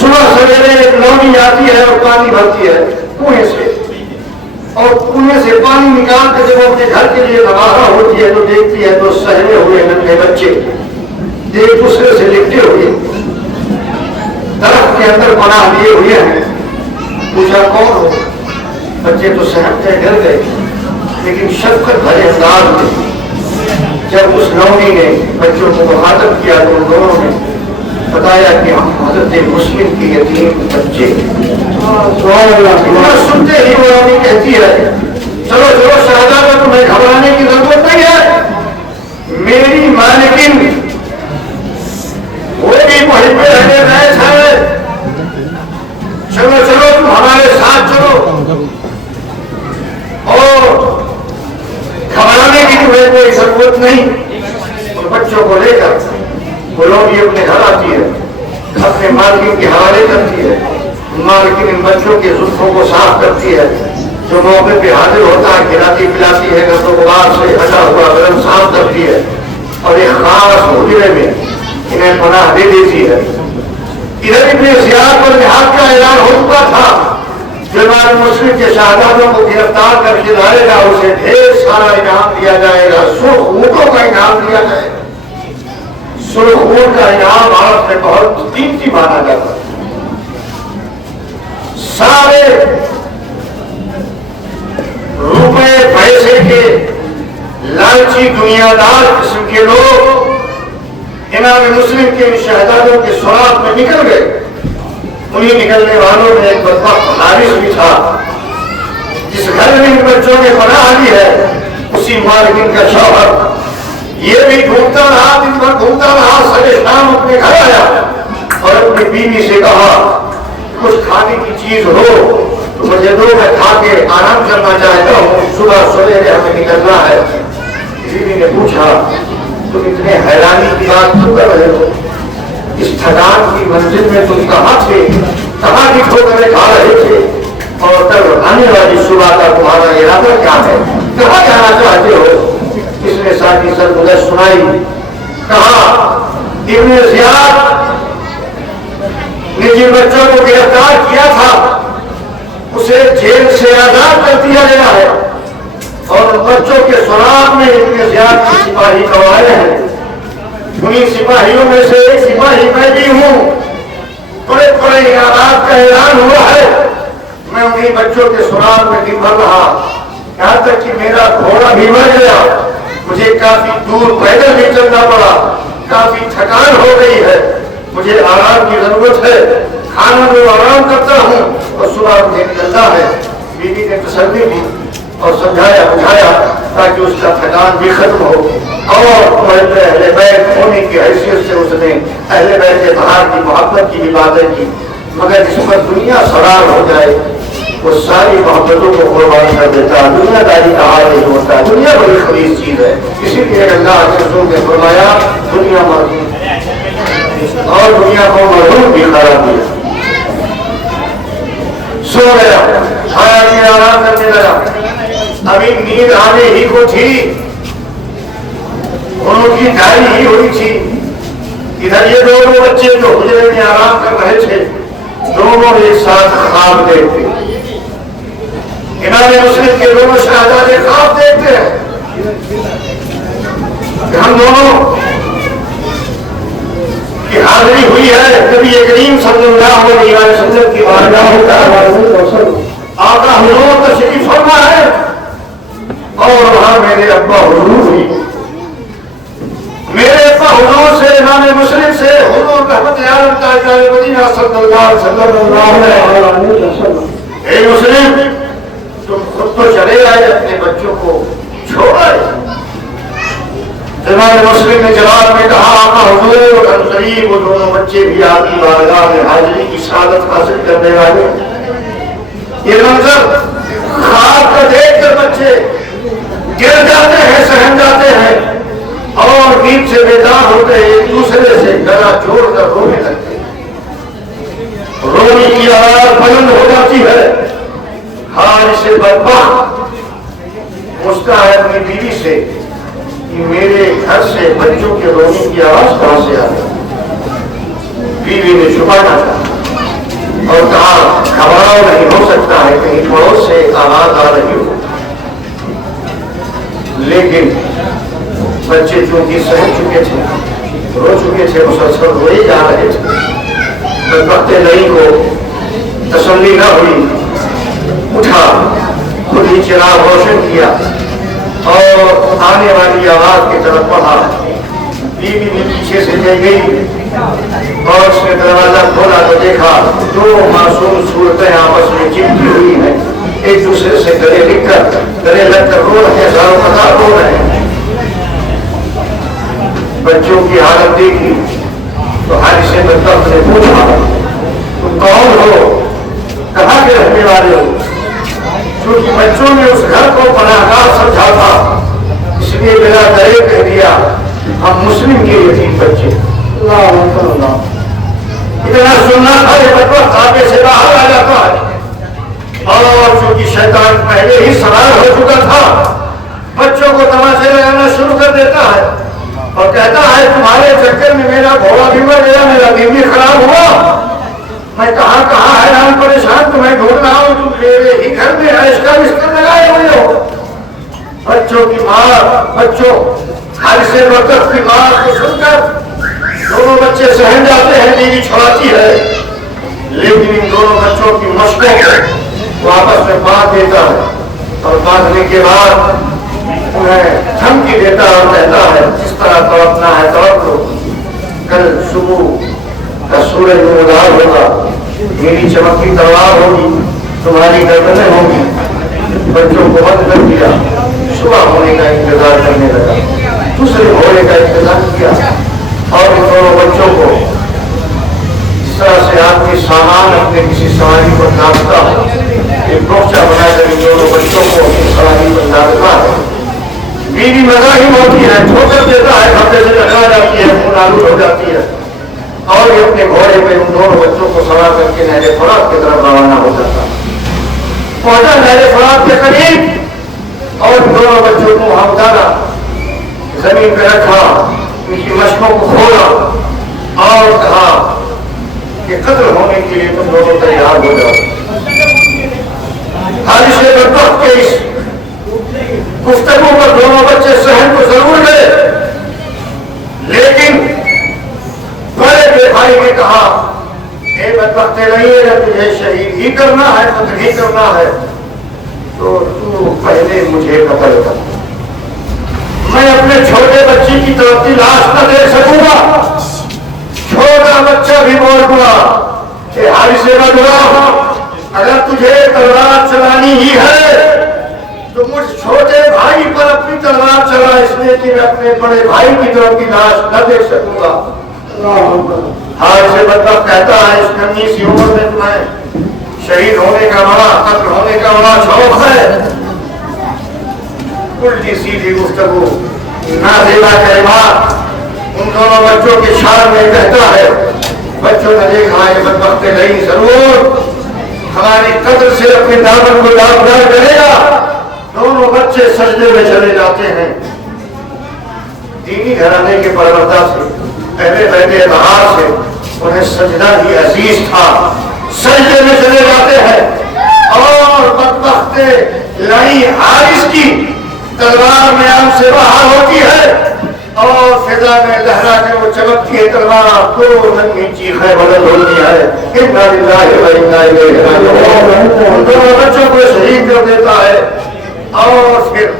صبح سویرے ایک لونی آتی ہے اور پانی بھرتی ہے کنویں سے، اور کنویں سے پانی نکال کے جب اپنے گھر کے لیے روانہ ہوتی ہے تو دیکھتی ہے تو سہرے ہوئے ننھے بچے ایک دوسرے سے لپٹے ہوئے درخت کے اندر پناہ لیے ہوئے ہیں۔ پوچھا کون ہو؟ بچے تو سہم گئے، ڈر گئے، لیکن شفقت بھرے انداز میں جب اس لونی نے بچوں کو مخاطب کیا تو ان دونوں نے بتایا کہ ہم حضرت مسلم کی یتیم بچے۔ سنتے ہی وہ لونی کہتی ہے چلو چلو شہزادہ تمہیں گھبرانے کی ضرورت نہیں ہے، میری مالکن وہ بھی محب اہل بیت ہے، چلو چلو تم ہمارے ساتھ چلو، اور گھبرانے کی تمہیں کوئی ضرورت نہیں۔ اور بچوں کو لے کر وہ لوگ یہ اپنے گھر آتی ہے، اپنے مالکین کے حوالے کرتی ہے، مالکین ان بچوں کے زلفوں کو صاف کرتی ہے، جو موقع پہ حاضر ہوتا ہے کھلاتی پلاتی ہے، گھر غبار سے ہٹا ہوا بدن صاف کرتی ہے اور ایک خاص حجرے میں انہیں پناہ دے دیتی ہے۔ ادھر ابن زیاد پر جہاد کا اعلان ہو چکا تھا، جو امام مسلم کے شہزادوں کو گرفتار کر کے لائے گا اسے ڈھیر سارا انعام دیا جائے گا، سرخ اونٹوں کا انعام دیا جائے گا۔ سرخ اونٹ کا انعام عرب میں بہت قیمتی مانا جاتا ہے۔ سارے روپے پیسے کے لالچی دنیا دار قسم کے لوگ امام مسلم کے شہزادوں کے سراغ میں نکل گئے۔ انہیں نکلنے والوں میں ایک بدبخت حارث بھی تھا، جس گھر میں ان بچوں نے پناہ لی ہے اسی مالکین کا شوہر یہ بھی ڈھونڈتا رہا، دن بھر ڈھونڈتا رہا، سر شام اپنے گھر آیا اور اپنی بیوی سے کہا کچھ کھانے کی چیز ہو تو مجھے دو، میں کھا کے آرام کرنا چاہتا ہوں، صبح سویرے ہمیں نکلنا ہے۔ بیوی نے پوچھا تم اتنے حیرانی کی بات کیوں کر رہے ہو؟ اس تھکان کی منزل میں تم کہاں تھے، کہاں کی ٹھوکریں کھا رہے تھے، اور کل آنے والی صبح کا تمہارا ارادہ کیا ہے، کہاں جانا چاہتے ہو؟ اس نے ساری سرگزشت سنائی۔ کہا ابن زیاد نے جن بچوں کو گرفتار کیا تھا اسے جیل سے آزاد کر دیا گیا ہے اور بچوں کے سراغ میں ابن زیاد کے سپاہی گوائے ہیں۔ انہیں سپاہیوں میں سے ایک سپاہی میں بھی ہوں۔ بڑے بڑے انعامات کا اعلان ہوا ہے، میں انہیں بچوں کے سراغ میں دن بھر رہا، یہاں تک کہ میرا گھوڑا بھی مر گیا، مجھے کافی دور پیدل بھی چلنا پڑا، کافی تھکان ہو گئی ہے، مجھے آرام کی ضرورت ہے، کھانا میں آرام کرتا ہوں اور صبح مجھے نکلنا ہے۔ بیوی نے تسلی دی اور سمجھایا بجھایا تاکہ اس کا تھکان بھی ختم ہو، اور اہل بیت ہونے کی حیثیت سے اس نے اہل بیت اطہار کی محبت کی بھی باتیں کی، مگر جس پر دنیا سوار ہو جائے وہ ساری محبتوں کو قربان کر دیتا ہے۔ دنیا داری کا حال نہیں ہوتا، دنیا بڑی خبیث چیز ہے، اسی لیے اللہ کے رسول نے فرمایا دنیا مرضی اور دنیا کو مرحوم بھی قرار دیا۔ سو گیا، کھایا پیا آرام کرنے لگا، ابھی نیند آنے ہی کو تھی، انہوں کی ڈھائی ہی ہوئی تھی۔ ادھر یہ دونوں بچے جو حجرے میں آرام کر رہے تھے دونوں ایک ساتھ خواب دیکھتے۔ امام مسلم کے دونوں شہزادے خواب دیکھتے ہیں کہ ہم دونوں کی حاضری ہوئی ہے نبی کریم صلی اللہ علیہ وسلم کی بارگاہ میں، آقا حضور تشریف فرما ہے اور وہاں میرے ابا حضور ہوئی، میرے ابا حضور سے امام مسلم سے حضور رحمت عالم تاجدار مدینہ صلی اللہ علیہ وسلم، اے مسلم تم خود تو چلے آئے اپنے بچوں کو چھوڑ آئے۔ امام مسلم نے جواب میں کہا آقا حضور عنقریب وہ دونوں بچے بھی آپ کی بارگاہ میں حاضری کی سعادت حاصل کرنے والے۔ یہ منظر خواب کا دیکھ کر بچے گر جاتے ہیں، سہم جاتے ہیں اور نیند سے بیدار ہوتے ہیں، ایک دوسرے سے گلا جوڑ کر رونے لگتے ہیں، رونے کی آواز بلند ہو جاتی ہے۔ حارث بدبخت پوچھتا ہے اپنی بیوی سے کہ میرے گھر سے بچوں کے رونے کی آواز کہاں سے آ رہی؟ بیوی نے چھپانا چاہا اور کہا گھبراؤ نہیں، ہو سکتا ہے کہیں پڑوس سے آواز آ رہی ہو، لیکن بچے چونکہ سہ چکے تھے، رو چکے تھے، مسلسل روئے جا رہے تھے۔ بدبخت نئی کو تسلی نہ ہوئی، اٹھا خود ہی چراغ روشن کیا اور آنے والی آواز کی طرف بڑھا۔ بیوی بھی پیچھے سے لے گئی اور اس نے دروازہ کھولا تو دیکھا دو معصوم صورتیں آپس میں چپکی ہوئی ہیں، ایک دوسرے سے گلے لگ کر رو رہے ہیں، زاروں قطار رو رہے ہیں۔ بچوں کی حالت دیکھی تو حارث بدبخت نے پوچھا تم کون ہو، کہاں کے رہنے والے ہو؟ کیونکہ بچوں نے اس گھر کو پناہ گاہ سمجھا تھا، اس لیے بلا ڈرے کہہ دیا ہم مسلم کے یتیم بچے، اتنا سننا تھا یہ بدبخت آگے سے باہر آ جاتا ہے، اور چونکہ شیطان پہلے ہی سوار ہو چکا تھا، بچوں کو تماشے لگانا شروع کر دیتا ہے اور کہتا ہے تمہارے چکر میں میرا گھوڑا بھی مر گیا، میرا دین بھی خراب ہوا، میں کہاں کہاں حیران پریشان تمہیں ڈھونڈ رہا ہوں، تم میرے ہی گھر میں عیش کا بستر لگائے ہوئے ہو۔ بچوں کی ماں، بچوں ہر سے وقت کی ماں کو سن کر دونوں بچے سہم جاتے ہیں، بیوی چھڑاتی ہے، لیکن ان دونوں بچوں کی مشقوں کو وہ آپس میں باندھ دیتا ہے اور باندھنے کے بعد انہیں دھمکی دیتا ہے اور کہتا ہے جس طرح تڑپنا ہے تڑپ لو، کل صبح کا سورج نمودار ہوگا، میری چمکتی تلوار ہوگی، تمہاری گردنیں ہوں گی۔ بچوں کو بند کر دیا، صبح ہونے کا انتظار کرنے لگا، دوسرے گھوڑے کا انتظار کیا اور ان دونوں بچوں کو اس طرح سے آدمی سامان اپنے کسی سواری پر لاتا ہے، ایک بخشا بنا کر ان دونوں بچوں کو اپنی سواری پر لاتا ہے۔ بیوی مزاحم ہوتی ہے، ٹھوکر دیتا ہے، کھاتے سے ٹکرا جاتی ہے، خون آلود ہو جاتی ہے، اور یہ اپنے گھوڑے پہ ان دونوں بچوں کو سوار کر کے نہر فرات کی طرف روانہ ہو جاتا ہے۔ پہنچا نہر فرات کے قریب اور ان دونوں بچوں کو وہاں اتارا، زمین پہ رکھا، ان کی مشقوں کو کھولا اور کہا کہ قتل ہونے کے لیے تم دونوں تیار ہو جاؤ۔ حارث بدبخت کے اس گفتگو پر دونوں بچے سہن تو ضرور گئے، لیکن بڑے بے بھائی نے کہا اے بدبخت نہیں ہے، تجھے شہید ہی کرنا ہے، قتل ہی کرنا ہے تو تو پہلے مجھے قتل کر، میں اپنے چھوٹے بچی کی طرف لاش نہ دیکھ سکوں گا۔ چھوٹا بچہ بھی بول پڑا کہ حارث بدبخت اگر تجھے تلوار چلانی ہی ہے تو مجھ چھوٹے بھائی پر اپنی تلوار چلا، اس لیے کہ میں اپنے بڑے بھائی کی طرف لاش نہ دیکھ سکوں گا۔ حارث بدبخت کہتا ہے اس ننھی سی عمر میں تمہیں شہید ہونے کا بڑا، قتل ہونے کا بڑا شوق ہے۔ الٹی سیدھی گفتگو، نازیبا کلمات ان دونوں بچوں کے شان میں کہتا ہے۔ بچوں نے دیکھا یہ بدبخت نہیں ضرور ہماری قدر سے اپنے دامن کو دامدار کرے گا۔ دونوں بچے سجدے میں چلے جاتے ہیں۔ دینی گھرانے کے پروردہ سے، پہلے پہلے بہار سے انہیں سجدہ ہی عزیز تھا، سجدے میں چلے جاتے ہیں اور بدبخت لائی حارث کی تلوار میدان سے باہر ہوتی ہے اور فضا میں لہرا کے وہ چمکتی ہے تلوار، تو ننھی چیخیں بدل ہوتی ہے، انا للہ و انا الیہ راجعون۔ ان دونوں بچوں کو شہید کر دیتا ہے اور پھر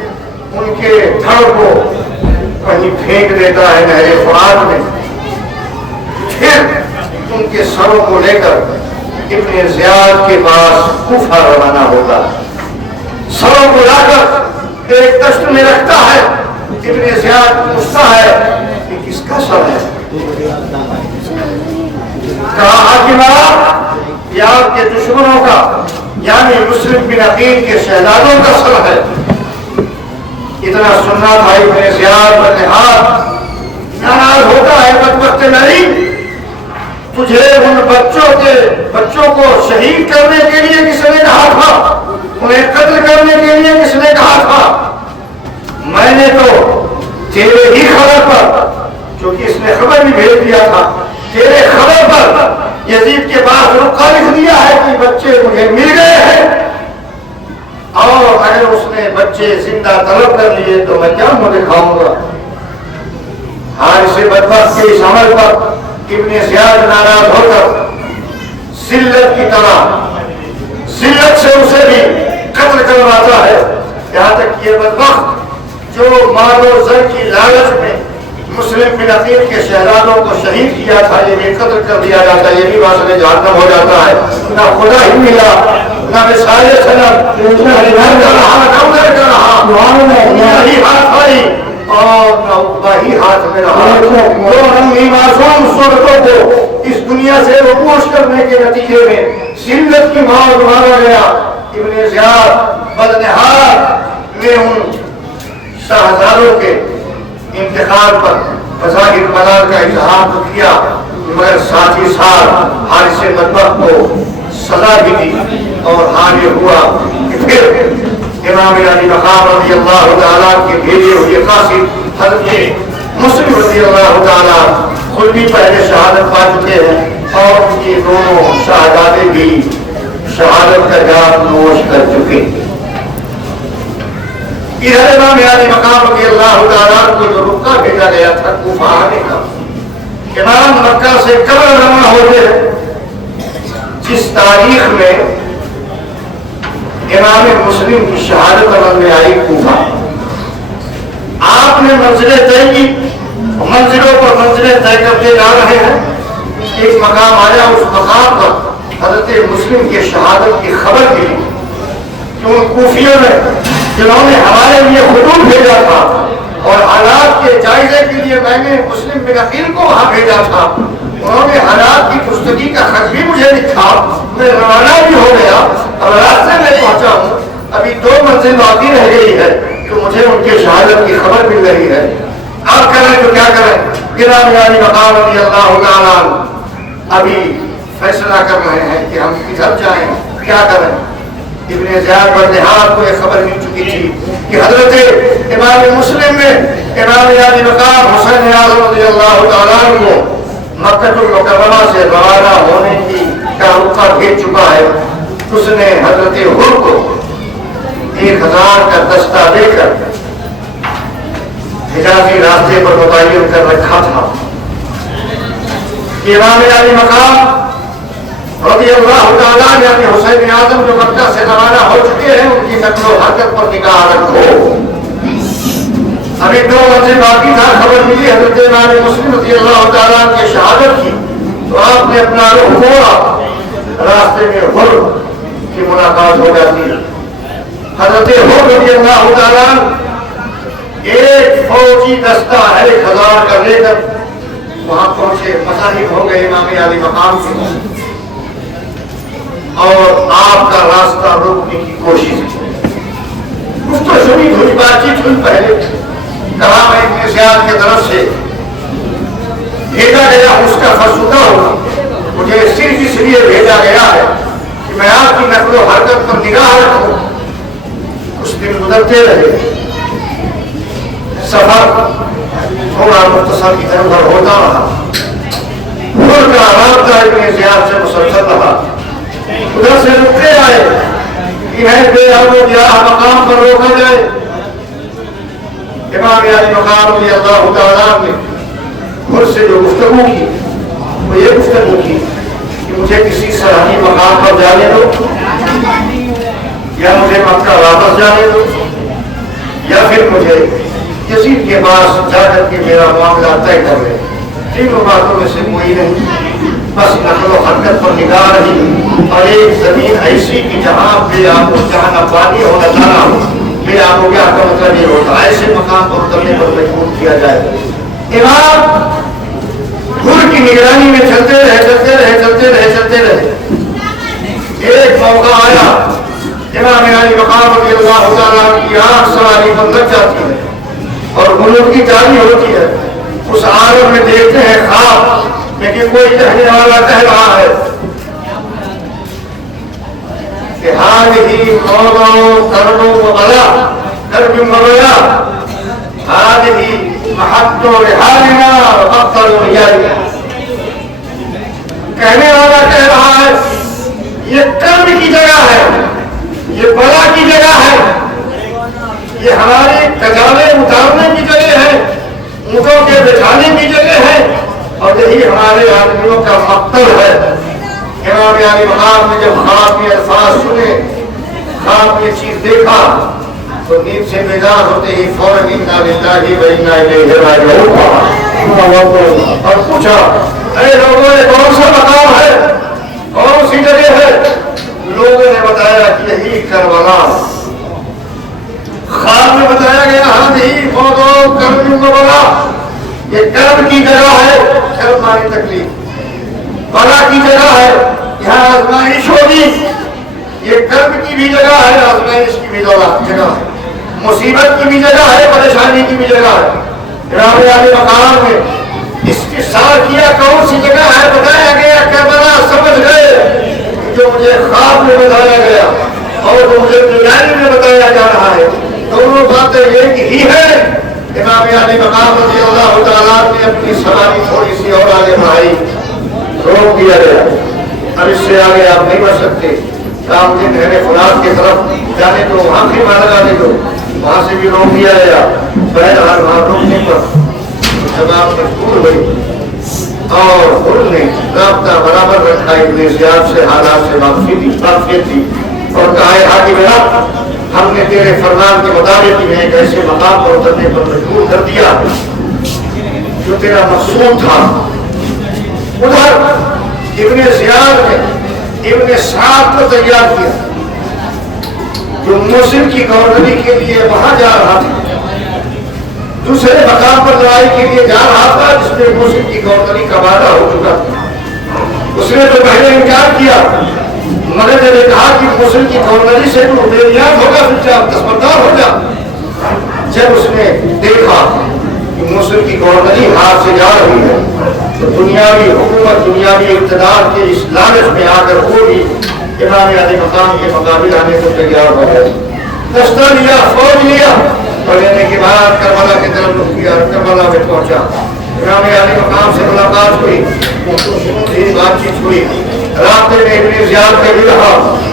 ان کے دھڑ کو کہیں پھینک دیتا ہے نہر فرات میں۔ پھر ان کے سروں کو لے کر ابن زیاد کے پاس کوفہ روانہ ہوتا ہے، سروں کو لا کر ایک دشت میں رکھتا ہے۔ ابن زیاد پوچھتا ہے کہ کس کا سر ہے؟ کہا حاکم آپ، یہ آپ کے دشمنوں کا یعنی مسلم بن عقیل کے شہزادوں کا سر ہے۔ اتنا سننا تھا ابن زیاد بدنہاد ناراض ہوتا ہے، بدبخت نہیں، تجھے ان بچوں کو شہید کرنے کے لیے کس نے کہا تھا؟ انہیں قتل کرنے کے لیے کس نے کہا تھا؟ میں نے تو تیرے ہی خبر پر، کیونکہ اس نے خبر بھی بھیج دیا تھا، تیرے خبر پر یزید کے پاس رخا لکھ دیا ہے کہ بچے مجھے مل گئے ہیں، اور اگر اس نے بچے زندہ طلب کر لیے تو میں کیا منہ دکھاؤں گا۔ حارث بدبخت کے اس عمل پر ابن زیاد ناراض ہو کر ذلت کی طرح ذلت سے اسے بھی قتل کرواتا ہے، یہاں تک یہ بدبخت جو مال و زر کی لالچ میں مسلم بن عقیل کے شہزادوں کو شہید کیا تھا یہ بھی قتل کر دیا جاتا ہے، یہ بھی واسطے جہنم ہو جاتا ہے۔ نہ خدا ہی ملا، نہ مثال سنم، نہ ادھر کا رہا، نہ ادھر کا رہا، نہ ہی ہاتھ آئی اور نہ عقبہ ہی ہاتھ میں رہا۔ دو ننھی معصوم صورتوں کو اس دنیا سے ربوش کرنے کے نتیجے میں ذلت کی موت مارا گیا۔ ابن زیاد بدنہاد نے ان شہزادوں کے انتقال پر بظاہر ملال کا اظہار تو کیا مگر ساتھ ہی ساتھ حارث مطبخ کو سزا بھی دی، اور حال یہ ہوا کہ پھر امام علی مقام رضی اللہ تعالیٰ کے بھیجے ہوئے قاصد حضرت مسلم رضی اللہ تعالیٰ خود بھی پہلے شہادت پا چکے ہیں، اور ان کی دونوں شہزادے بھی شہادت کا جام نوش کر چکے۔ ادھر امام علی مقام رضی اللہ تعالیٰ کو جو رکا بھیجا گیا تھا کوفہ آنے کا، امام مکہ سے کب روانہ ہوتے ہیں؟ جس تاریخ میں امام مسلم کی شہادت عمل میں آئی کوفہ، آپ نے منزلیں طے کی، منزلوں پر منزلیں طے کرتے جا رہے ہیں، ایک مقام آیا، اس مقام پر حضرت مسلم کی شہادت کی خبر ملی کہ ان کوفیوں نے جنہوں نے ہمارے لیے خطوط بھیجا تھا اور حالات کے جائزے کے لیے میں نے مسلم بن عقیل کو وہاں بھیجا تھا، انہوں نے حالات کی پرستگی کا خط بھی مجھے لکھا، میں روانہ بھی ہو گیا، اب راستے میں پہنچا ہوں، ابھی 2 منزل باقی رہ گئی ہے کہ مجھے ان کی شہادت کی خبر مل رہی ہے، آپ کریں تو کیا کریں؟ امام علی مقام رضی اللہ تعالیٰ ابھی فیصلہ کر رہے ہیں کہ ہم کدھر جائیں، کیا کریں۔ ابن زیاد بردحال کو یہ خبر مل چکی تھی کہ حضرت امام مسلم میں امام علی مقام حسین اعظم رضی اللہ تعالیٰ کو مکہ المکرمہ سے روانہ ہونے کی کا رخا بھیج چکا ہے۔ اس نے حضرت حر کو 1000 کا دستہ دے کر حجازی راستے پر متعین کر رکھا تھا کہ امام علی مقام رضی اللہ تعالیٰ یعنی حسین اعظم جو مکہ سے روانہ ہو چکے ہیں، ان کی نقل و حرکت پر نگاہ رکھو۔ ابھی 2 منزل باقی تھا، خبر ملی حضرت امام مسلم رضی اللہ تعالیٰ کی شہادت کی، تو آپ نے اپنا رخ موڑا، راستے میں حر کی ملاقات ہو جاتی ہے۔ حضرت حر رضی اللہ تعالیٰ ایک فوجی دستہ 1000 کا لے کر وہاں پہنچے، مصاحب ہو گئے امام علی مقام سے، اور آپ کا راستہ روکنے کی کوشش کی۔ گفتگو ہوئی، بات چیت ہوئی، پہلے کہا میں ابن زیاد کی طرف سے بھیجا گیا، اس کا فرسودہ ہوگا، مجھے صرف اس لیے بھیجا گیا ہے کہ میں آپ کی نقل و حرکت پر نگاہ رکھوں۔ کچھ دن گزرتے رہے، سفر تھوڑا مختصر ادھر ادھر ہوتا رہا، حر کا رابطہ ابن زیاد سے مسلسل رہا، ادھر سے رکتے آئے کہ ہے بے مقام پر روکا جائے۔ امام علی مقام رضی اللہ تعالیٰ نے حر سے جو گفتگو کی وہ یہ گفتگو کی کہ مجھے کسی سرحدی مقام پر جانے دو، یا مجھے مکہ واپس جانے دو، یا پھر مجھے یزید کے پاس جا کر کے میرا معاملہ طے کر لے۔ تینوں باتوں میں سے کوئی نہیں، بس نقل و حرکت پر نگاہ رہی، اور ایک زمین ایسی کہ جہاں بے آب و جہاں نہ پانی ہو نہ دانا ہو، بے آب و کا مطلب یہ ہوتا ہے ایسے مقام پر اترنے پر مجبور کیا جائے۔ امام حر کی نگرانی میں چلتے رہے۔ ایک موقع آیا، امام علی مقام رضی اللہ تعالیٰ کی آنکھ سواری پر لگ جاتی ہے اور غروب کی جاری ہوتی ہے، اس عالم میں دیکھتے ہیں خواب میں کہ کوئی کہنے والا کہہ رہا ہے کہ هذه موضع کرب و بلا، هذه محط رحالنا ومقتل رجالنا۔ کہنے والا کہہ رہا ہے یہ کرب کی جگہ ہے، یہ بلا کی جگہ ہے، یہ ہمارے کجاوے اتارنے کی جگہ ہے، اونٹوں کے بچھانے کی جگہ ہے، اور یہی ہمارے آدمیوں کا مقتل ہے۔ امام علی مقام نے جب خواب میں الفاظ سنے، خواب میں چیز دیکھا، تو نیند سے بیدار ہوتے ہی فوراً انا للہ و انا الیہ راجعون اور پوچھا اے لوگوں یہ کون سا مقام ہے، کون سی جگہ ہے؟ لوگوں نے بتایا کہ یہی کربلا۔ خواب میں بتایا گیا هذه موضع کرب و بلا، یہ کرب کی جگہ ہے، کرب مانی تکلیف، بلا کی جگہ ہے، یہاں آزمائش ہوگی۔ یہ کرب کی بھی جگہ ہے، آزمائش کی بھی جگہ ہے، مصیبت کی بھی جگہ ہے، پریشانی کی بھی جگہ ہے۔ امام علی مقام میں استفسار کیا کون سی جگہ ہے، بتایا گیا کربلا، سمجھ گئے جو مجھے خواب میں بتایا گیا اور جو مجھے بیداری میں بتایا جا رہا ہے دونوں باتیں ایک ہی ہے۔ امام علی مقام رضی اللہ تعالیٰ نے اپنی سواری تھوڑی سی اور آگے بڑھائی، روک دیا گیا، اب اس سے آگے آپ نہیں بڑھ سکتے، آپ کے گہرے فرات کی طرف جانے تو وہاں بھی مانا جانے دو، وہاں سے بھی روک دیا گیا۔ بہرحال وہاں روکنے پر جب آپ مجبور ہوئی اور خود نے رابطہ برابر رکھا ابن زیاد سے، حالات سے واقفیت تھی اور کہا ہے حاکم رب، ہم نے تیرے فرمان کے مطابق ہی ایک ایسے مقام پر اترنے پر مجبور کر دیا جو تیرا مقصود تھا۔ ادھر ابن زیاد نے ابن سعد کو تیار کیا جو موصل کی گورنری کے لیے وہاں جا رہا تھا، دوسرے مقام پر لڑائی کے لیے جا رہا تھا جس میں موصل کی گورنری کا وعدہ ہو چکا تھا۔ اس نے تو پہلے انکار کیا، مگر جب کہا کہ موصل کی گورنری سے تو بے نیاز ہوگا، پھر جب دستبردار ہو جا۔ جب اس نے دیکھا کہ موصل کی گورنری ہاتھ سے جا رہی ہے تو دنیاوی حکومت، دنیاوی اقتدار کے اس لالچ میں آ کر وہ بھی امام علی مقام کے مقابل آنے کو تیار ہو گئے۔ دستہ لیا، فوج لیا اور لینے کے بعد کربلا کی طرف رخ کیا، کربلا میں پہنچا۔ امام علی مقام سے ملاقات ہوئی، بات چیت ہوئی، رابطے میں ابن زیاد میں بھی رہا،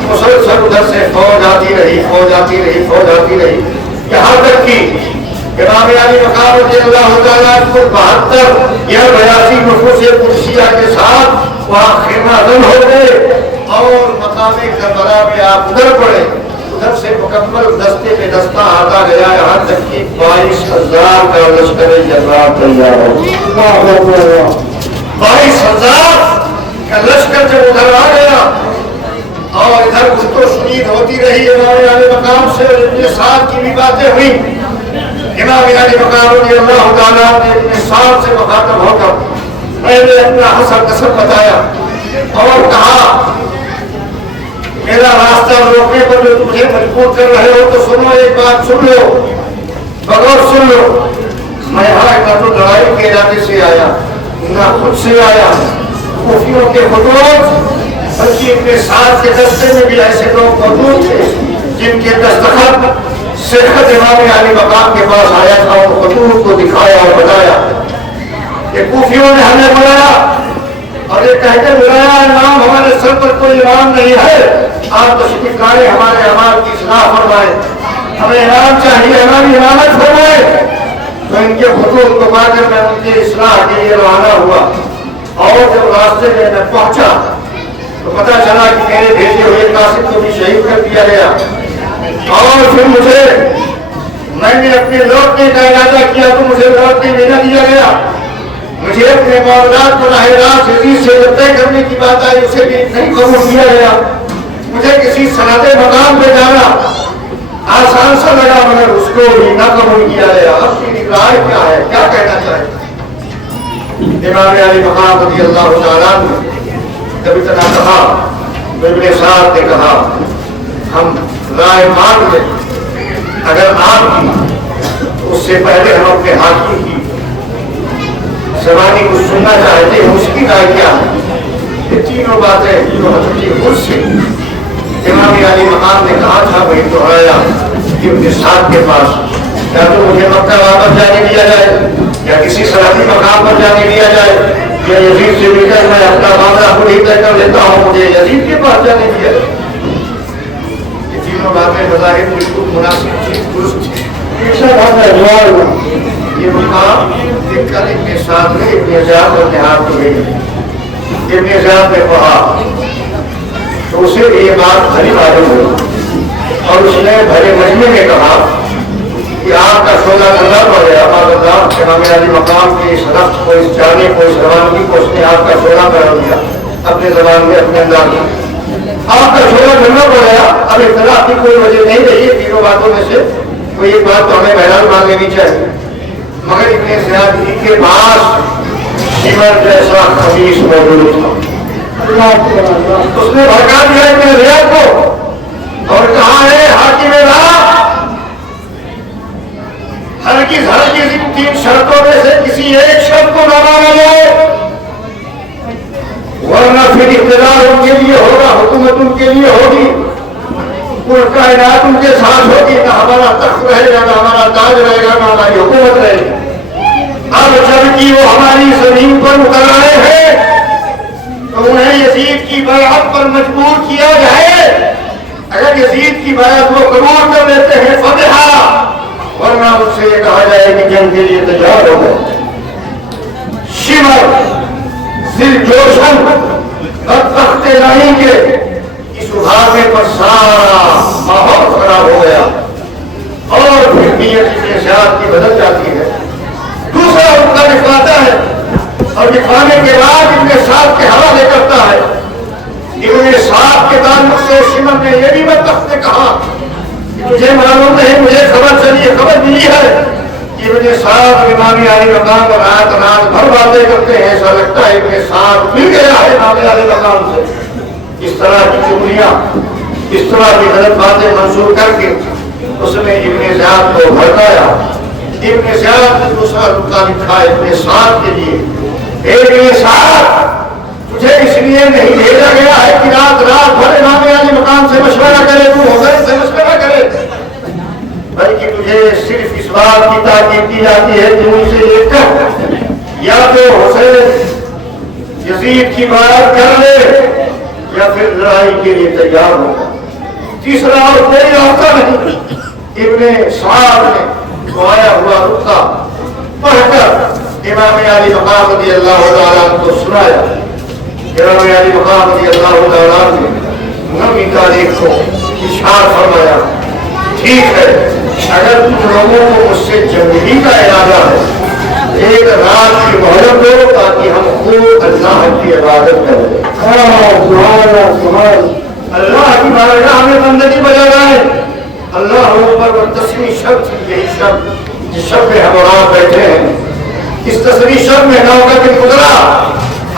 مسلسل ادھر سے فوج آتی رہی، فوج آتی رہی، فوج آتی رہی، یہاں تک کہ امام علی مقام رضی اللہ تعالیٰ کو 72 یا 82 نفوس قدسیہ کے ساتھ وہاں خیمہ دم ہو گئے اور مقام کربلا میں آپ ادھر پڑے۔ ادھر سے مکمل دستے پہ دستہ آتا گیا، یہاں تک کہ 22,000 کا لشکر جزار تیار ہو۔ 22,000 کا لشکر جب ادھر آ گیا اور ادھر گفت و شنید ہوتی رہی امام علی مقام سے، اور ابن سعد کی بھی باتیں ہوئی۔ امام علی مقام رضی اللہ تعالیٰ نے ابن سعد سے مخاطب ہو کر پہلے اپنا حسب نسب بتایا اور کہا میرا راستہ روکنے پر جو تمہیں مجبور کر رہے ہو تو سنو، ایک بات سن لو، بغور سن لو، میں یہاں نہ تو لڑائی کے ارادے سے آیا نہ خود سے آیا، کوفیوں کے خطوط بلکہ اپنے ساتھ کے دستے میں بھی ایسے لوگ موجود تھے جن کے دستخط صحت امام علی مقام کے پاس آیا تھا، ان خطوط کو دکھایا اور بتایا کہ کوفیوں نے ہمیں بلایا اور یہ کہہ کے بلایا امام ہمارے سر پر کوئی امام نہیں ہے، آپ تشریف لائے، ہمارے امام کی اصلاح فرمائے، ہمیں امام چاہیے، ہماری امامت فرمائے۔ تو ان کے خطوط کو پا کر میں ان کی اصلاح کے لیے روانہ ہوا اور جب راستے میں پہنچا تو پتا چلا کہ میرے بھیجے ہوئے قاسم کو بھی شہید کر دیا گیا، اور پھر میں نے اپنے لوٹنے کا ارادہ کیا تو مجھے لوٹنے میں نہ دیا گیا، مجھے اپنے معاملات کو راہ راست عزیز سے طے کرنے کی بات آئی، اسے بھی نہیں قبول کیا گیا۔ مجھے کسی سنت مقام پہ جانا آسان سا لگا مگر اس کو بھی نہ قبول کیا گیا۔ اب کی رائے کیا ہے، کیا کہنا چاہیے؟ امام علی مقام رضی اللہ تعالیٰ نے جب اتنا کہا تو ابن سعد نے کہا ہم رائے مان لیں، اگر آپ کی اس سے پہلے ہم اپنے حاکم کی زبانی کو سننا چاہتے ہیں، اس کی رائے کیا ہے؟ یہ تینوں باتیں جو حضرت خود سے امام علی مقام نے کہا تھا وہی دہرایا کہ ابن سعد کے پاس یا تو مجھے مکہ واپس جانے دیا جائے یا کسی سرحدی مقام پر جانے دیا جائے، یا یزید سے مل کر میں اپنا معاملہ خود ہی طے کر لیتا ہوں، مجھے یزید کے پاس جانے دیا جائے۔ یہ تینوں باتیں بظاہر بالکل مناسب تھی، درست تھی۔ یہ مقام دیکھ کر ابن سعد نے ابن زیاد اور نہاد کو بھیجا۔ ابن زیاد نے پڑھا تو اسے یہ بات بھری معلوم ہوئی اور اس نے بھرے مجمع میں کہا کہ آپ کا سودا کرنا پڑ گیا، امام علی مقام کی اس رفت کو، اس جانے کو، اس روانگی کو اس نے آپ کا سودا کرا دیا اپنے زبان میں، اپنے انداز میں، آپ کا سودا کرنا پڑ گیا۔ اب اختلاف کی کوئی وجہ نہیں رہی، تینوں باتوں میں سے کوئی ایک بات تو ہمیں بہرحال مان لینی چاہیے، مگر ابن زیاد کے پاس سمر جیسا خبیث موجود تھا، اس نے بھڑکا دیا ابن زیاد کو اور کہا ہے حاکم راہ ہرگز تین شرطوں میں سے کسی ایک شرط کو نہ مانا جائے ورنہ پھر اقتدار ان کے لیے ہوگا، حکومت ان کے لیے ہوگی، پورا کائنات ان کے ساتھ ہوگی، نہ ہمارا تخت رہے گا، نہ ہمارا تاج رہے گا، نہ ہماری حکومت رہے گی۔ اب جب کہ وہ ہماری زمین پر اتر آئے ہیں تو انہیں یزید کی بیعت پر مجبور کیا جائے۔ اگر یزید کی بیعت وہ قبول کر لیتے ہیں فتح، ورنہ ان سے یہ کہا جائے کہ جنگ کے لیے تیار ہو گئے۔ شمر ذل جوشن بدبخت الہی کے اس اٹھانے پر سارا ماحول خراب ہو گیا اور پھر نیت ابن سیاد کی بدل جاتی ہے۔ دوسرا ان کا دکھاتا ہے اور دکھانے کے بعد ابن سیاد کے حوالے کرتا ہے۔ ابن سیاد کے تعلق سے شمر نے یہ بھی بدبخت نے کہا کہ تجھے معلوم نہیں، مجھے خبر چلی، خبر ملی ہے کہ ابن سیاد امام علی مقام اور رات بھر باتیں کرتے ہیں، ایسا لگتا ہے ابن سیاد مل گیا ہے امام علی مقام سے۔ اس طرح کی چغلیاں، اس طرح کی غلط باتیں منسوخ کر کے اس نے ابن سیاد کو بھڑکایا۔ ابن سیاد نے دوسرا نقطہ لکھا ابن سیاد کے لیے، ابن سیاد تجھے اس لیے نہیں بھیجا گیا ہے کہ رات بھر امام علی مقام سے مشورہ کرے، تو حسین سے مشورہ کرے، بلکہ تجھے صرف اس بات کی تاکید کی جاتی ہے کہ ان سے یہ کہہ یا تو حسین یزید کی بیعت کر لے یا پھر لڑائی کے لیے تیار ہو۔ تیسرا اور کوئی راستہ نہیں۔ ابن سعد نے دعایا ہوا رکتا پڑھ کر امام علی مقام رضی اللہ تعالیٰ عنہ کو سنایا۔ امام علی مقام رضی اللہ تعالیٰ عنہ نے 9 تاریخ کو اشارہ فرمایا، ٹھیک ہے اگر تم لوگوں کو مجھ سے جنگی کا ارادہ ہے، ایک رات کی مہلت دو تاکہ ہم خوب اللہ کی عبادت کریں، اللہ کی بارگاہ میں بندگی بجا رہے۔ اللہ اکبر وہ 10ویں شب تھی، یہی شب جس شب میں ہم وہاں بیٹھے ہیں۔ اس 10ویں شب میں 9 کا دن گزرا،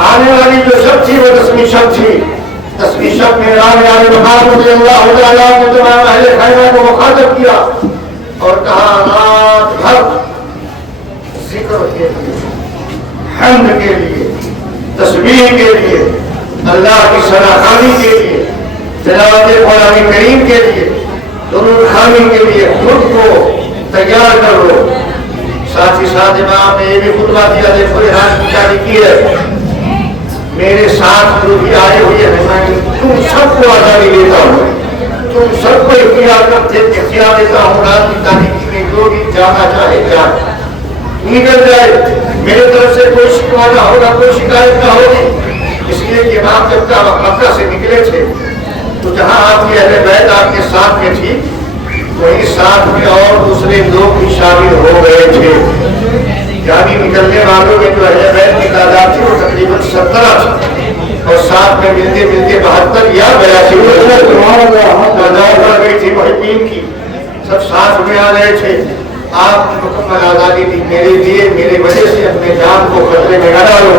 آنے والی جو شب تھی وہ 10ویں شب تھی۔ 10ویں شب میں امام علی مقام رضی اللہ تعالیٰ نے تمام اہل خیمہ کو مخاطب کیا اور کہا رات بھر ذکر کے لیے، حمد کے لیے، تسبیح کے لیے، اللہ کی ثناخوانی کے لیے، تلاوت قرآن کریم کے لیے، درود خوانی کے لیے خود کو تیار کر لو۔ ساتھ ہی ساتھ امام نے یہ بھی خطبہ دیا، دیکھو یہاں کی جاری کی ہے، میرے ساتھ جو بھی آئے ہوئے ہیں میں تم سب کو آزادی دیتا ہوں، تم سب کو اختیار دیتا ہوں، رات کی تاریخ میں جو بھی جانا چاہے جائے، نکل جائے، میرے طرف سے کوئی شکوہ نہ ہوگا، کوئی شکایت نہ ہوگی۔ اس لیے کہ امام جب مکہ سے نکلے تھے تو جہاں آپ کی اہل بیت آپ کے ساتھ میں تھی، وہی ساتھ میں اور دوسرے لوگ بھی شامل ہو گئے تھے، یعنی نکلنے والوں میں جو اہل بیت کی تعداد تھی وہ تقریباً 17 تھی، اور ساتھ میں ملتے 72 یا 82 تعداد بڑھ گئی تھی محبین کی، سب ساتھ میں آ گئے تھے۔ آپ کی مکمل آزادی دی، میرے لیے میرے وجہ سے اپنے جان کو خطرے میں نہ ڈالو،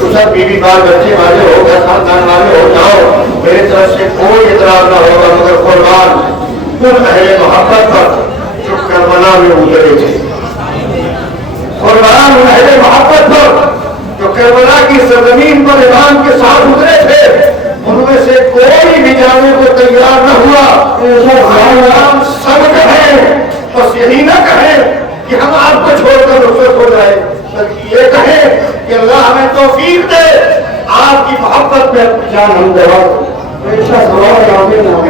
تو سب بیوی بال بچے والے ہو گئے، خاندان والے ہو جاؤ، میرے طرف سے کوئی اعتراض نہ ہوگا، مگر قربان ان اہل محبت پر جو کربلا میں اترے تھے، قربان ان اہل محبت پر جو کربلا کی سرزمین پر امام کے ساتھ اترے تھے، ان میں سے کوئی بھی جانے کو تیار نہ ہوا۔ سب کہیں بس یہی نہ کہیں کہ ہم آپ کو چھوڑ کر رخصت ہو جائے، بلکہ یہ کہیں کہ اللہ ہمیں توفیق دے آپ کی محبت میں اپنی جان ہم دے۔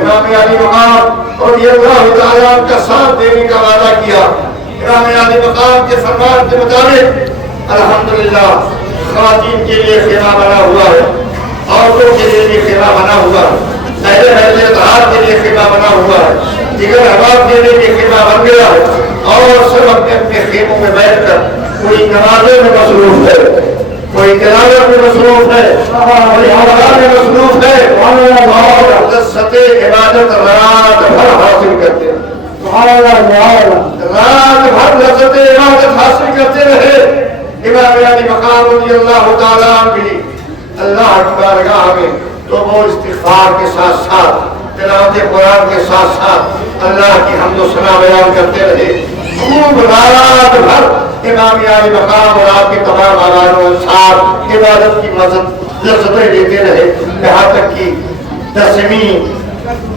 امام علی مقام اور یہ اللہ تعالیٰ کا ساتھ دینے کا وعدہ کیا۔ امام علی مقام کے فرمان کے مطابق الحمدللہ خواتین کے لیے خیمہ بنا ہوا ہے، عورتوں کے لیے بھی خیمہ بنا ہوا ہے، اہل اتحاد کے لیے خیمہ بنا ہوا ہے، دیگر احباب کے لیے بھی خیمہ بن گیا ہے، اور سب اپنے اپنے خیموں میں بیٹھ کر کوئی نمازوں میں مصروف ہے، کوئی تلاوت میں مصروف ہے، کوئی حوالہ میں مصروف ہے، اور لذت عبادت رات بھر حاصل کرتے ہیں، رات بھر لذت عبادت حاصل کرتے رہے۔ امام علی مقام رضی اللہ تعالیٰ عنہ بھی اللہ کی بارگاہ میں تو وہ استغفار کے ساتھ ساتھ تلاوت قرآن کے ساتھ ساتھ اللہ کی حمد و ثنا بیان کرتے رہے، خوب رات بھر امام عالی مقام اور آپ کے تمام آبان و انصار عبادت کی لذتیں لیتے رہے، یہاں تک کہ 10ویں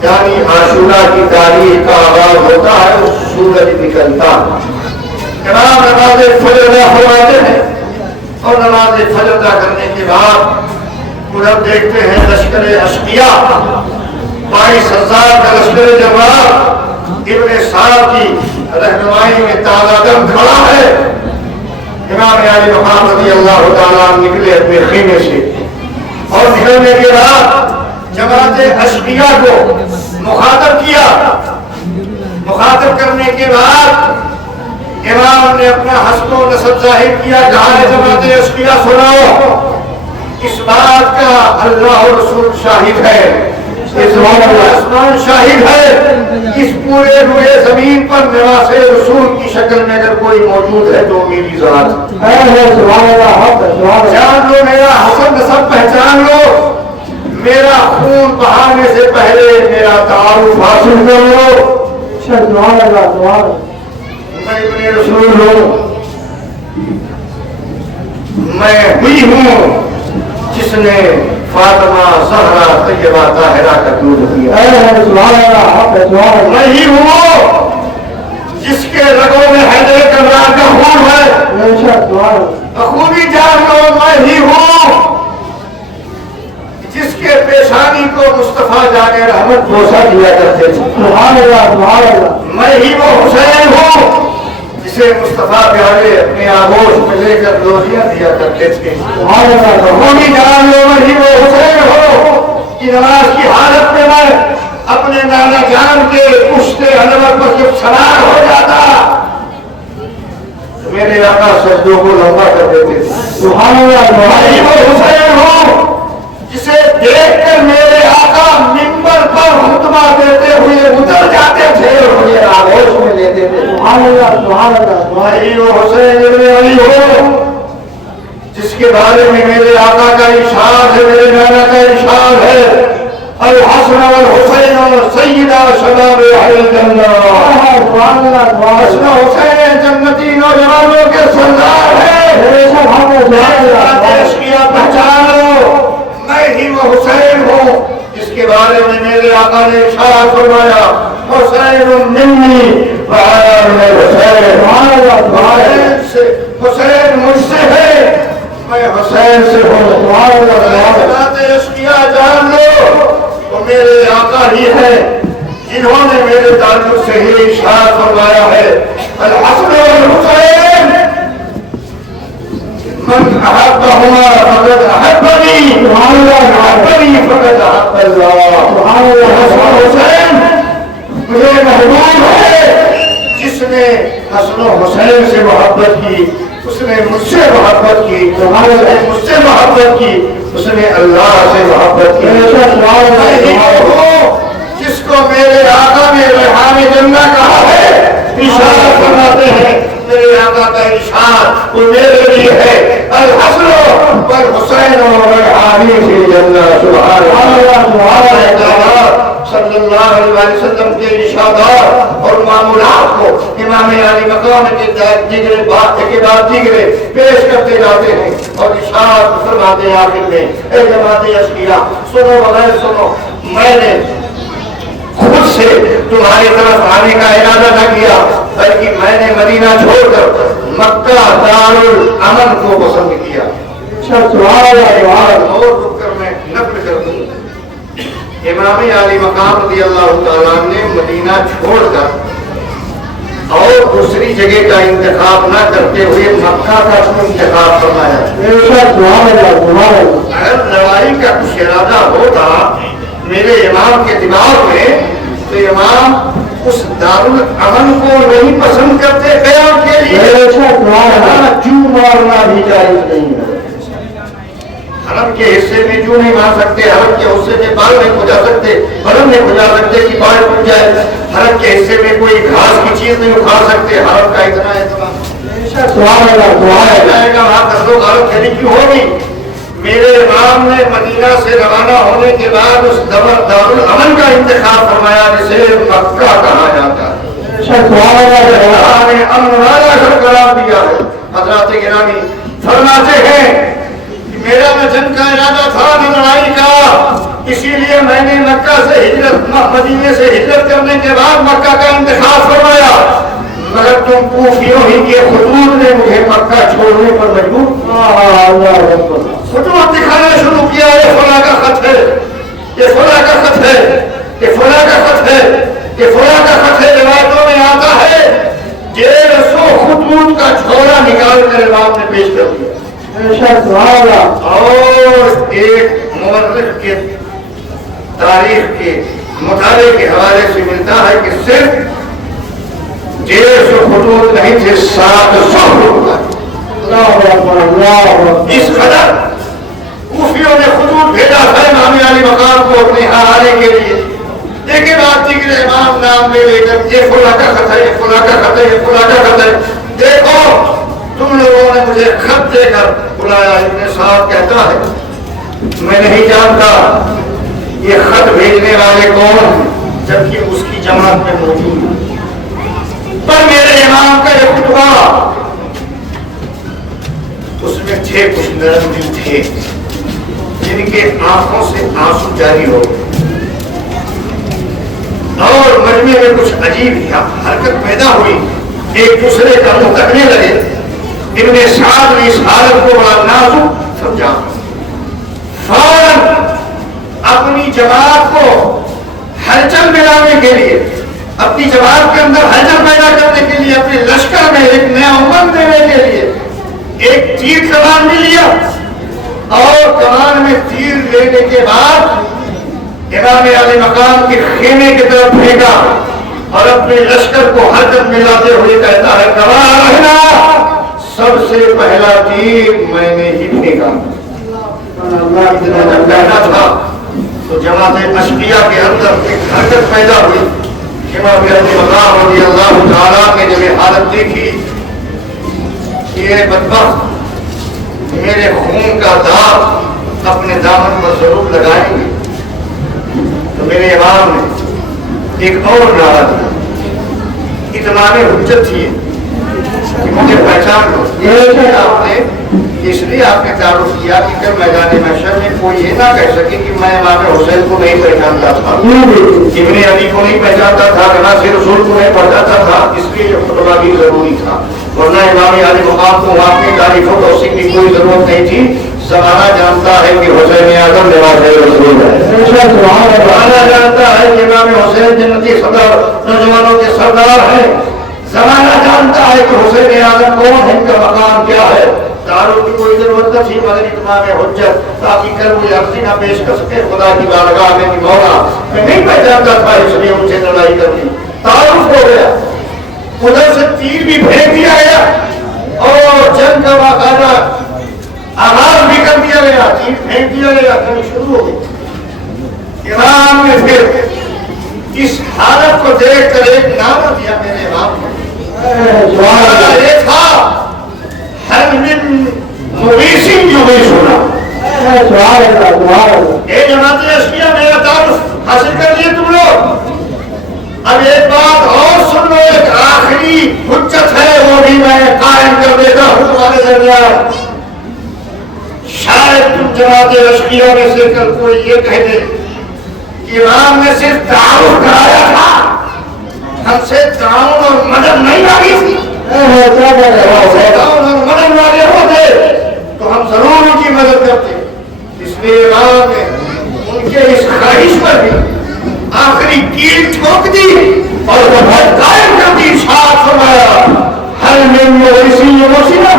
یعنی عاشورہ کی تاریخ کا آغاز ہوتا ہے، اس سورج نکلتا امام نماز فجر ادا فرماتے ہیں، اور نماز فجر ادا کرنے کے بعد ادھر دیکھتے ہیں لشکر اشقیاء 22,000 کا لشکر جماعت ابن سعد کی رہنمائی میں تازہ دم کھڑا ہے۔ امام عالی مقام رضی اللہ تعالیٰ نکلے اپنے خیمے سے، اور نکلنے کے بعد جماعت اشقیاء کو مخاطب کیا۔ مخاطب کرنے کے بعد امام نے اپنا حسن و نسب ظاہر کیا، کہا ہے جماعت اشقیاء سنو، اس بات کا اللہ اور رسول شاہد ہے، اس آسمان شاہد ہے، اس پورے روئے زمین پر نواز رسول کی شکل میں اگر کوئی موجود ہے تو میری ذات ہے۔ جان لو میرا حسن نسب پہچان لو، میرا خون بہانے سے پہلے میرا تعارف حاصل کر لو، میں ابن رسول ہوں، میں ہوئی ہوں جس نے فاطمہ زہرا طیبہ طاہرہ کا دودھ پیا، میں ہی ہوں جس کے رگوں میں حیدر کرار کا خون ہے، خوبی جان لو میں ہی ہوں جس کے پیشانی کو مصطفیٰ جان رحمت بوسہ دیا کرتے تھے، میں ہی وہ حسین ہوں جسے مصطفیٰ پیارے اپنے آغوش میں لے کر روزیاں دیا کرتے تھے، خوبی جان لو میں ہی وہ حسین ہوں کہ نماز کی حالت میں میں اپنے نانا جان کے پشت انور پر جب سوار ہو جاتا تو میرے آقا سجدوں کو لمبا کر دیتے تھے، میں ہی وہ حسین ہوں جسے دیکھ کر میرے آقا منبر پر خطبہ دیتے ہوئے اتر جاتے تھے اور مجھے آغوش میں لیتے تھے، میں وہ حسین ابن علی ہوں جس کے بارے میں میرے آقا کا ارشاد ہے، میرے نانا کا ارشاد ہے، الحسن والحسین سیدہ شباب اہل الجنہ، حسن حسین جنتی نوجوانوں کے سردار ہے، پہچان لو میں ہی وہ حسین ہوں جس کے بارے میں میرے آقا نے ارشاد فرمایا، حسین منی وأنا من الحسین، حسین مجھ سے ہے میں حسین سے ہوں، جماعت اشقیاء جان لو وہ میرے آقا ہی ہے جنہوں نے میرے تعلق سے ہی ارشاد فرمایا ہے، الحسن والحسین من احبهما فقد احبنی ومن احبنی فقد احب اللہ، حسین مجھے محبوب ہے، جس نے حسن و حسین سے محبت کی اس نے مجھ سے محبت کی، مجھ سے محبت کی اس نے اللہ سے محبت کی، جس کو میرے آقا نے ریحان جنہ کہا ہے، ارشاد فرماتے ہیں میرے آقا کا ارشاد وہ میرے لیے ہے، الحسن والحسین ریحان فی جنہ، سبحان اللہ صلی اللہ علیہ وسلم کے ارشادات اور معمولات کو امام عالی مقام کے دیگرے بات کے بعد دیگرے پیش کرتے جاتے ہیں، اور ارشاد فرماتے ہیں آخر میں، اے جماعت اشقیاء سنو بغیر سنو، میں نے خود سے تمہاری طرف آنے کا ارادہ نہ کیا بلکہ میں نے مدینہ چھوڑ کر مکہ دارالامن کو پسند کیا، اور رک کر میں نقل کر دوں، امام عالی مقام رضی اللہ تعالیٰ نے مدینہ چھوڑ کر اور دوسری جگہ کا انتخاب نہ کرتے ہوئے مکہ کا انتخاب فرمایا۔ اگر لڑائی کا کچھ ارادہ ہوتا میرے امام کے دماغ میں تو امام اس دارالامن کو نہیں پسند کرتے، قیام کے لیے جو مارنا بھی جائز نہیں ہے، حرم کے حصے میں جو نہیں مار سکتے، حرم کے حصے میں بال نہیں کھجا سکتے، بدن نہیں کھجا سکتے کہ بال ٹوٹ جائے، حرم کے حصے میں کوئی گھاس کی چیز نہیں اکھاڑ سکتے، حرم کا اتنا اہتمام جائے گا وہاں کر لو غلط کھیلی کیوں ہوگی۔ میرے امام نے مدینہ سے روانہ ہونے کے بعد اس دارالامن کا انتخاب فرمایا جسے مکہ کہا جاتا ہے، امن والا گھر قرار دیا ہے، حضرات گرامی فرماتے ہیں کہ میرا نہ جنگ کا ارادہ تھا نہ لڑائی کا، اسی لیے میں نے مکہ سے ہجرت مدینے سے ہجرت کرنے کے بعد مکہ کا انتخاب فرمایا، مگر تم کوفیوں ہی کے خطوط نے مجھے مکہ چھوڑنے پر مجبور خطوط دکھانا شروع کیا، یہ فلاں کا خط ہے، یہ فلاں کا خط ہے، یہ فلاں کا خط ہے، یہ فلاں کا خط ہے۔ روایتوں میں آتا ہے 150 خطوط کا جھولا نکال کر امام نے پیش کر دیا، اور ایک مورخ کے تاریخ کے مطالعے کے حوالے سے ملتا ہے کہ صرف 150 خطوط نہیں تھے، 700 خطوط۔ اس قدر کوفیوں نے خطوط بھیجا تھا امام علی مقام کو اپنے یہاں آنے کے لیے، لیکن آپ دیگر امام نام لے کر یہ فلاں کا خط ہے، یہ فلاں کا خط ہے، یہ فلاں کا خط ہے، دیکھو تم لوگوں نے مجھے خط دے کر بلایا۔ ابن صاحب کہتا ہے میں نہیں جانتا یہ خط بھیجنے والے کون ہیں، جبکہ اس کی جماعت میں موجود ہے، پر میرے امام کا یہ خطبہ اس میں تھے کچھ نرم دل تھے جن کے آنکھوں سے آنسو جاری ہو اور مجمع میں کچھ عجیب حرکت پیدا ہوئی، ایک دوسرے کا منہ تکنے لگے۔ ابن سعد نے اس حالت کو بڑا نازک سمجھا، فوراً اپنی جماعت کو ہلچل میں لانے کے لیے، اپنی جماعت کے اندر ہلچل پیدا کرنے کے لیے، اپنے لشکر میں ایک نیا امنگ دینے کے لیے ایک تیر کمان بھی لیا، اور کمان میں تیر لینے کے بعد امام علی مقام کے خیمے کی طرف پھینکا اور اپنے لشکر کو حرکت میں لاتے ہوئے کہتا ہے گواہ رہنا سب سے پہلا تیر میں نے ہی پھینکا۔ جب کہنا تھا تو جماعت اشقیاء کے اندر ایک حرکت پیدا ہوئی۔ امام علی مقام رضی اللہ تعالیٰ نے جب حالت دیکھی کہ یہ بدبخت میرے خون کا داغ اپنے دامن پر ضرور لگائیں گے، تو میرے امام نے ایک اور نعرہ دیا، اتمام حجت تھی کہ مجھے پہچان لو۔ آپ نے اس لیے آپ نے تعارف کیا کہ کل میدان محشر میں کوئی یہ نہ کہہ سکے کہ میں امام حسین کو نہیں پہچانتا تھا، ابن علی کو نہیں پہچانتا تھا، ناصر رسول کو نہیں پہچانتا تھا، اس لیے یہ خطبہ بھی ضروری تھا، ورنہ امام علی مقام کو وہاں کی تعریف و توصیف کی کوئی ضرورت نہیں تھی۔ زمانہ جانتا ہے کہ حسین اعظم نواز رسول ہے، زمانہ جانتا ہے کہ امام حسین جنتی صدر نوجوانوں کے سردار ہیں، زمانہ جانتا ہے کہ حسین اعظم کون ہے، ان کا مقام کیا ہے۔ تعارف کی کوئی ضرورت نہ تھی، مگر اتمام حجت تاکہ کل وہ عرضی نہ پیش کر سکے خدا کی بارگاہ میں کہ مولا میں نہیں پہچانتا تھا اس لیے ان سے لڑائی کر دی۔ تعارف ہو گیا، ادھر سے تیر بھی پھینک دیا گیا اور جنگ کا باقاعدہ آغاز بھی کر دیا گیا، تیر پھینک دیا گیا، جنگ شروع ہو گئی۔ امام نے پھر اس حالت کو دیکھ کر ایک نعرہ دیا میرے امام نے، یہ تھا ہر من مویسی یویسونا۔ اے جماعت اشقیاء میرا تعارف حاصل کر لیے تم لوگ، اب ایک بات اور سن لو، ایک آخری حجت ہے وہ بھی میں قائم کر دیتا ہوں تمہارے درمیان۔ شاید تم جماعت اشقیاء میں سے کل کوئی یہ کہہ دے کہ امام نے صرف تعارف کرایا تھا، ہم سے تعاون اور مدد نہیں مانگی تھی، تعاون اور مدد مانگے ہوتے تو ہم ضرور ان کی مدد کرتے۔ اس لیے امام نے ان کے اس خواہش پر بھی آخری کیل ٹھوک دی اور بہت قائم کر دی، ارشاد فرمایا ہر من مویسی یوسینا،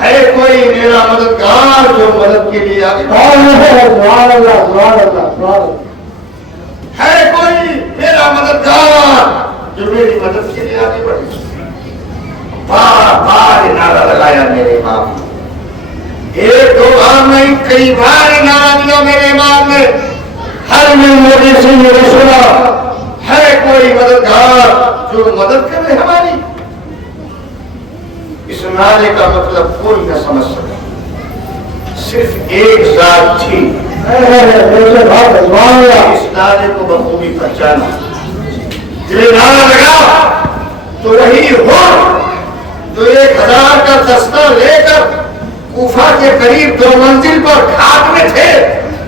ہے کوئی میرا مددگار جو مدد کے لیے آگے ہے کوئی میرا مددگار جو میری مدد کے لیے آگے بڑھے۔ بار بار نعرہ لگایا میرے امام نے، ایک دو بار نہیں کئی بار نعرہ دیا میرے امام نے، ہر من مویسی یوسینا، ہے کوئی مددگار جو مدد کرے ہماری۔ اس نعرے کا مطلب کوئی نہ سمجھ سکا، صرف ایک ذات تھی اس نعرے کو بخوبی پہچانا۔ یہ نعرہ لگا تو وہی ہو جو 1000 کا دستہ لے کر کوفہ کے قریب 2 منزل پر گھاٹ میں تھے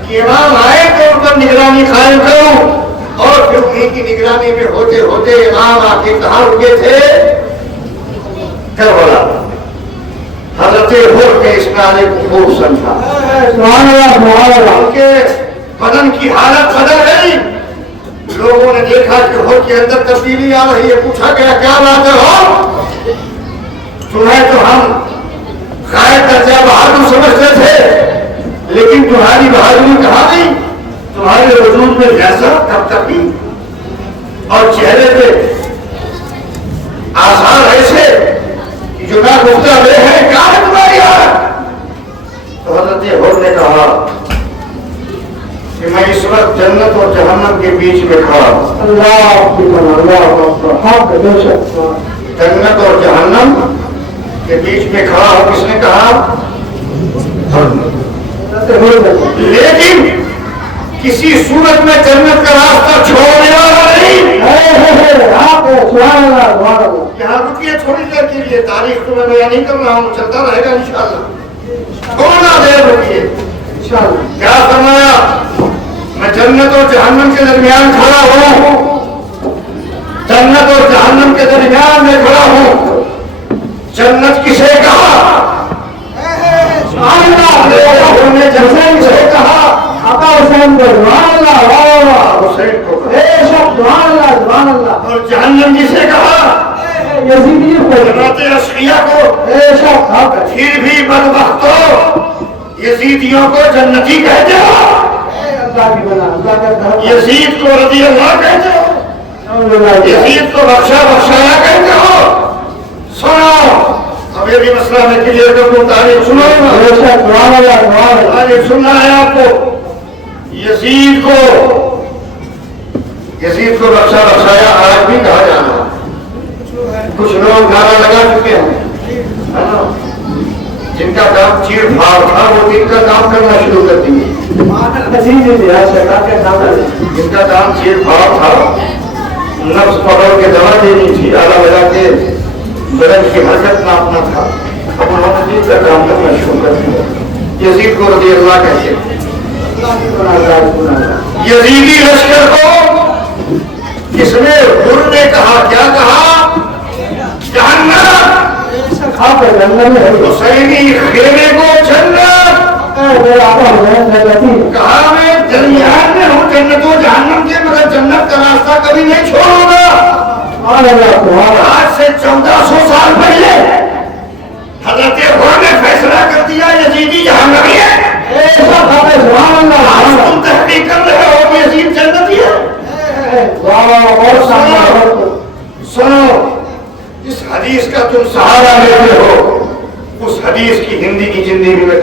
کہ امام آئے تو ان پر نگرانی قائم کروں، اور پھر انہیں کی نگرانی میں ہوتے ہوتے امام آ کے کہاں رکے تھے؟ کربلا۔ حضرت حر کے اسناد خوب سمجھا، ان کے بدن کی حالت بدل گئی، لوگوں نے دیکھا کہ حر کے اندر تبدیلی آ رہی ہے، پوچھا گیا کیا بات ہے ہو؟ تمہیں تو ہم غائب درجہ بہادر سمجھتے تھے، لیکن تمہاری بہادری کہاں گئی؟ تمہارے وجود میں جیسا کب تک اور چہرے پہ آثار ایسے جو نہ گفتہ ہوئے ہیں، کیا ہے تمہاری حالت؟ تو حضرت حر نے کہا کہ میں اس وقت جنت اور جہنم کے بیچ میں کھڑا ہوں۔ جنت اور جہنم کے بیچ میں کھڑا ہوں۔ کس نے کہا؟ لیکن کسی صورت میں جنت کا راستہ چھوڑنے والا نہیں۔ یہاں رکیے تھوڑی دیر کے لیے، تاریخ تو میں بیان نہیں کر رہا ہوں، چلتا رہے گا انشاءاللہ۔ تھوڑا دیر رکیے، کیا فرمایا؟ میں جنت اور جہنم کے درمیان کھڑا ہوں، جنت اور جہنم کے درمیان میں کھڑا ہوں۔ جنت کسے کہا؟ جنت کسے کہا؟ حسین کو کہا۔ اور جہنم جسے کہا؟ جماعت اشقیاء کو۔ پھر بھی بدبختو یزیدیوں کو جنتی کہتے ہو، یزید کو رضی اللہ کہتے ہو، یزید کو بخشا بخشایا کہتے ہو۔ سنو اب یہ بھی مسئلہ میں کلیئر کر دوں، تاریخ سنو نا، تاریخ سننا ہے آپ کو۔ یزید کو بخشا بخشایا آج بھی کہا جانا، کچھ لوگ نعرہ لگا چکے ہیں، جن کا کام چیڑ پھاڑ تھا وہ دن کا کام کرنا شروع کر دیے، جن کا کام چیڑ پھاڑ تھا، نفس پکڑ کے دوا دینی تھی، آلہ لگا کے بدن کی حرکت ناپنا تھا، اب انہوں نے دن کا کام کرنا شروع کر دیا۔ یزید کو رضی اللہ کہتے ہیں۔ یزیدی لشکر کو کس نے؟ حر نے کہا، کیا کہا؟ جہنم۔ حسینی خیمے کو جنت کہا، میں درمیان میں ہوں جنت و جہنم کے، مگر جنت کا راستہ کبھی نہیں چھوڑوں گا۔ آج سے 1400 سال پہلے حضرت حر نے فیصلہ کر دیا یزیدی جہنمی ہے۔ تم تحقیق کر رہے ہو یزید جنتی ہے۔ سنو، اس حدیث کا تم سہارا لیتے ہو، اس حدیث کی ہندی کی زندگی میں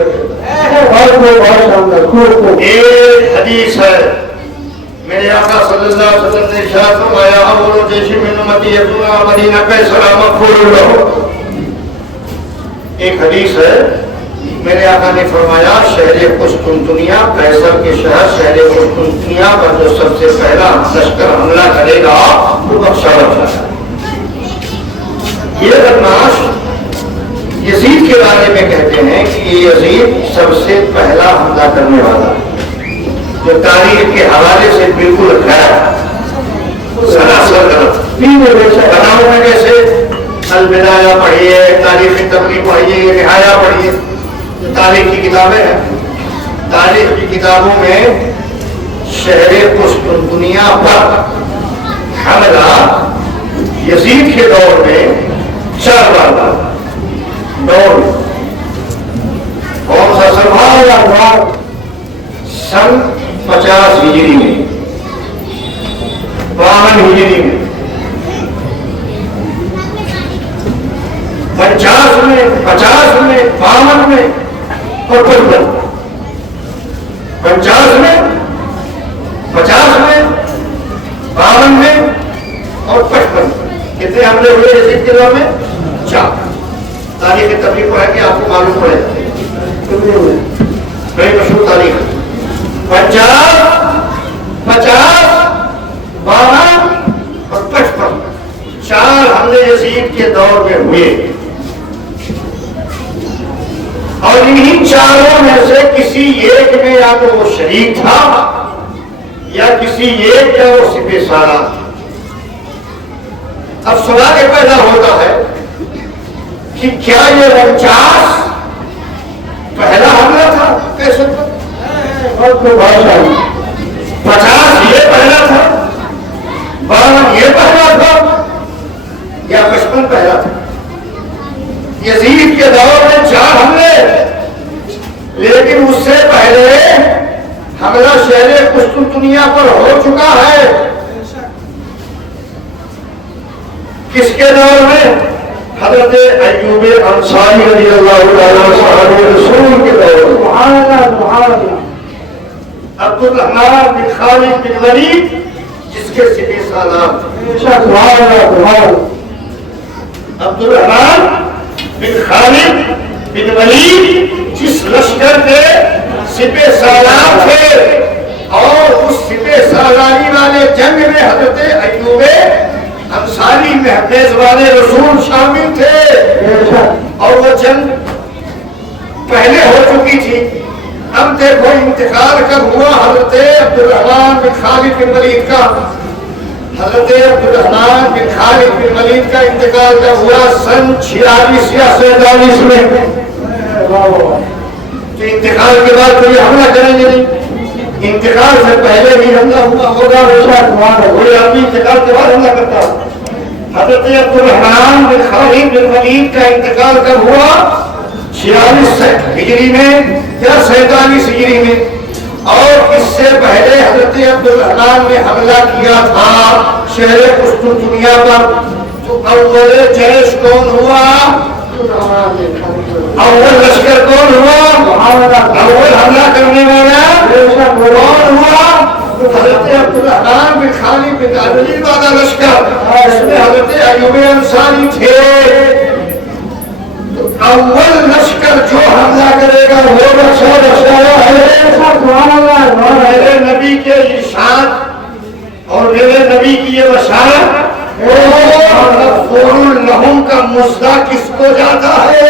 ایک حدیث ہے، میرے آقا صلی اللہ علیہ وسلم نے ارشاد فرمایا، اول جیش من امتی یکون مدینہ قیصر مغفور لہ۔ ایک حدیث ہے، میرے آقا نے فرمایا شہر قسطنطنیہ، قیصر کے شہر شہر قسطنطنیہ پر جو سب سے پہلا لشکر حملہ کرے گا وہ بخشا بخشا۔ یہ بدماش یزید کے بارے میں کہتے ہیں کہ یہ یزید سب سے پہلا حملہ کرنے والا ہے، جو تاریخ کے حوالے سے بالکل غیر سراسر غلط بناؤ میں۔ کیسے؟ البدایہ پڑھیے، تاریخ تبری پڑھیے، نہایہ پڑھیے، تاریخ کی کتابیں ہیں، تاریخ کی کتابوں میں شہر قسطنطنیہ پر حملہ یزید کے دور میں 4 بار دور۔ کون سا سن؟ سن 50 ہجری میں، 52 ہجری میں، 50 میں، 52 میں، 52 میں اور 55۔ 50 میں، 50 میں، 52 میں اور 55 کتنے حملے ہوئے یزید کے دور میں؟ 4۔ تاریخ تبریک پڑھیں گے آپ کو معلوم پڑے گا، بڑی مشہور تاریخ ہے۔ 50، 52 اور 55 4 حملے یزید کے دور میں ہوئے۔ کسی ایک میں یا تو وہ شریک تھا یا کسی ایک کا وہ سپہ سالار تھا۔ اب سوال یہ پیدا ہوتا ہے کہ کیا یہ 49 پہلا حملہ تھا؟ کیسے 50 یہ پہلا تھا، 52 یہ پہلا تھا، یا 55 پہلا تھا؟ یزید کے دور میں 4 حملے، لیکن اس سے پہلے حملہ شہر قسطنطنیہ پر ہو چکا ہے۔ کس کے دور میں؟ حضرت ایوب انصاری رضی اللہ تعالیٰ صاحب رسول کے دور میں۔ عبد الرحمن بن خالد بن ولید جس کے سپہ سالار عبد الرحمن بن خالد بن ولید جس لشکر کے سپہ سالار تھے، اور اس سپہ سالاری والے جنگ میں حضرت ایوب انصاری محفظ والے رسول شامل تھے، اور وہ جنگ پہلے ہو چکی تھی۔ اب دیکھو انتقال کب ہوا حضرت عبد الرحمن بن خالد بن ولید کا؟ حضرت عبد الرحمن بن خالد بن ولید کا انتقال کب ہوا؟ سن 46 یا 47 میں۔ تو انتقال کے بعد کوئی حملہ کریں گے نہیں، انتقال سے پہلے بھی حملہ ہوا ہوگا، کوئی آدمی انتقال کے بعد حملہ کرتا۔ حضرت عبد الرحمن بن خالد بن ولید کا انتقال کب ہوا؟ 46 ہجری میں یا 47 ہجری میں، اور اس سے پہلے حضرت عبد الرحمن نے حملہ کیا تھا شہر قسطنطنیہ پر۔ تو اول جیش کون ہوا؟ اول لشکر کون ہوا؟ اول حملہ کرنے والا کون ہوا؟ حضرت عبد الرحمن بن خالد بن ولید والا لشکر، اس میں حضرت ایوب انصاری تھے۔ تو اول لشکر جو حملہ کرے گا وہ بخشا ہے۔ میرے نبی کے ارشاد اور میرے نبی کی یہ بشارت، غفور لہم کا مژدہ کس کو جاتا ہے؟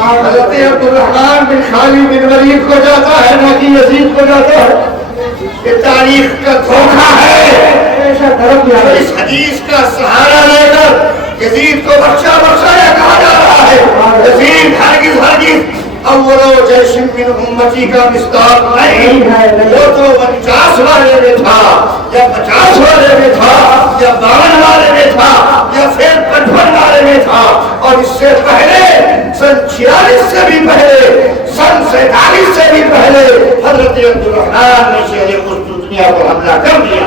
حضرت عبد الرحمن بن خالد بن ولید کو جاتا ہے، نہ کہ یزید کو جاتا ہے۔ یہ تاریخ کا دھوکہ ہے۔ اس حدیث کا سہارا لے کر یزید کو بخشا کہا جا رہا ہے۔ یزید ہرگز اولو جیش من امتی کا مصداق نہیں، وہ تو 49 والے میں تھا یا 50 والے میں تھا یا 52 والے میں تھا یا پھر 55 والے میں تھا، اور اس سے پہلے سن 46 سے بھی پہلے، سن 47 سے بھی پہلے حضرت عبد الرحمن نے شہر قسطنطنیہ پر حملہ کر دیا۔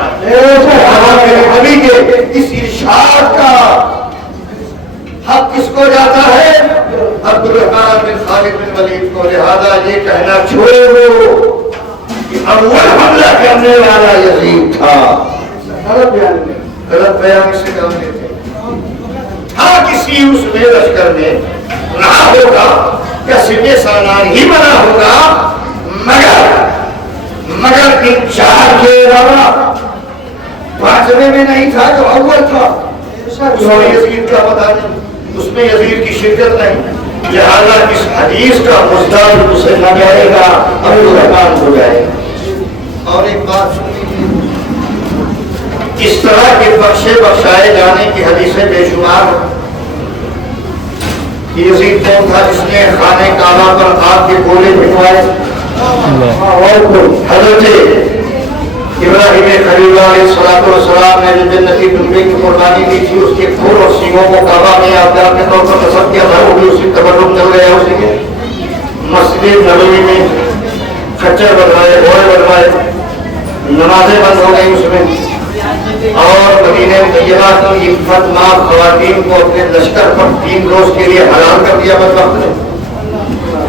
نبی کے اس ارشاد کا حق کس کو جاتا ہے؟ عبد الرحمن بن خالد بن ولید کو۔ لہذا یہ کہنا چھوڑو کہ اول حملہ کرنے والا یزید تھا، غلط بیان سے کام لیتے۔ ہاں کسی اس میں لشکر میں رہا ہوگا یا سپہ سالار ہی بنا ہوگا، مگر ان 4 کے علاوہ 5ویں میں نہیں تھا جو اول تھا۔ اس میں یزید کا پتہ نہیں، اس میں یزید کی شرکت نہیں، لہذا اس حدیث کا مژدہ اسے نہ جائے گا، عبد الرحمن ہو جائے گا۔ اور ایک بات سنیے، اس طرح کے بخشائے جانے کی حدیثیں بے شمار ہیں۔ یزید کون تھا جس نے خانہ کعبہ پر آگ کے گولے پھینکوائے؟ حضرت ابراہیم خلیل علیہ السلام نے جو جنتی ڈمبے کی قربانی دی تھی، اس کے پھول اور سینگوں کو کعبہ میں آبدار کے طور پر نصب کیا تھا، وہ بھی اسی تبرک چل گیا اسی کے۔ مسجد نبوی میں کھچر بنوائے، گھوڑے بنوائے، نمازیں بند ہو گئی اس میں، اور مدینہ طیبہ کی عفت ماں خواتین کو اپنے لشکر پر 3 روز کے لیے حلال کر دیا بدبخت نے۔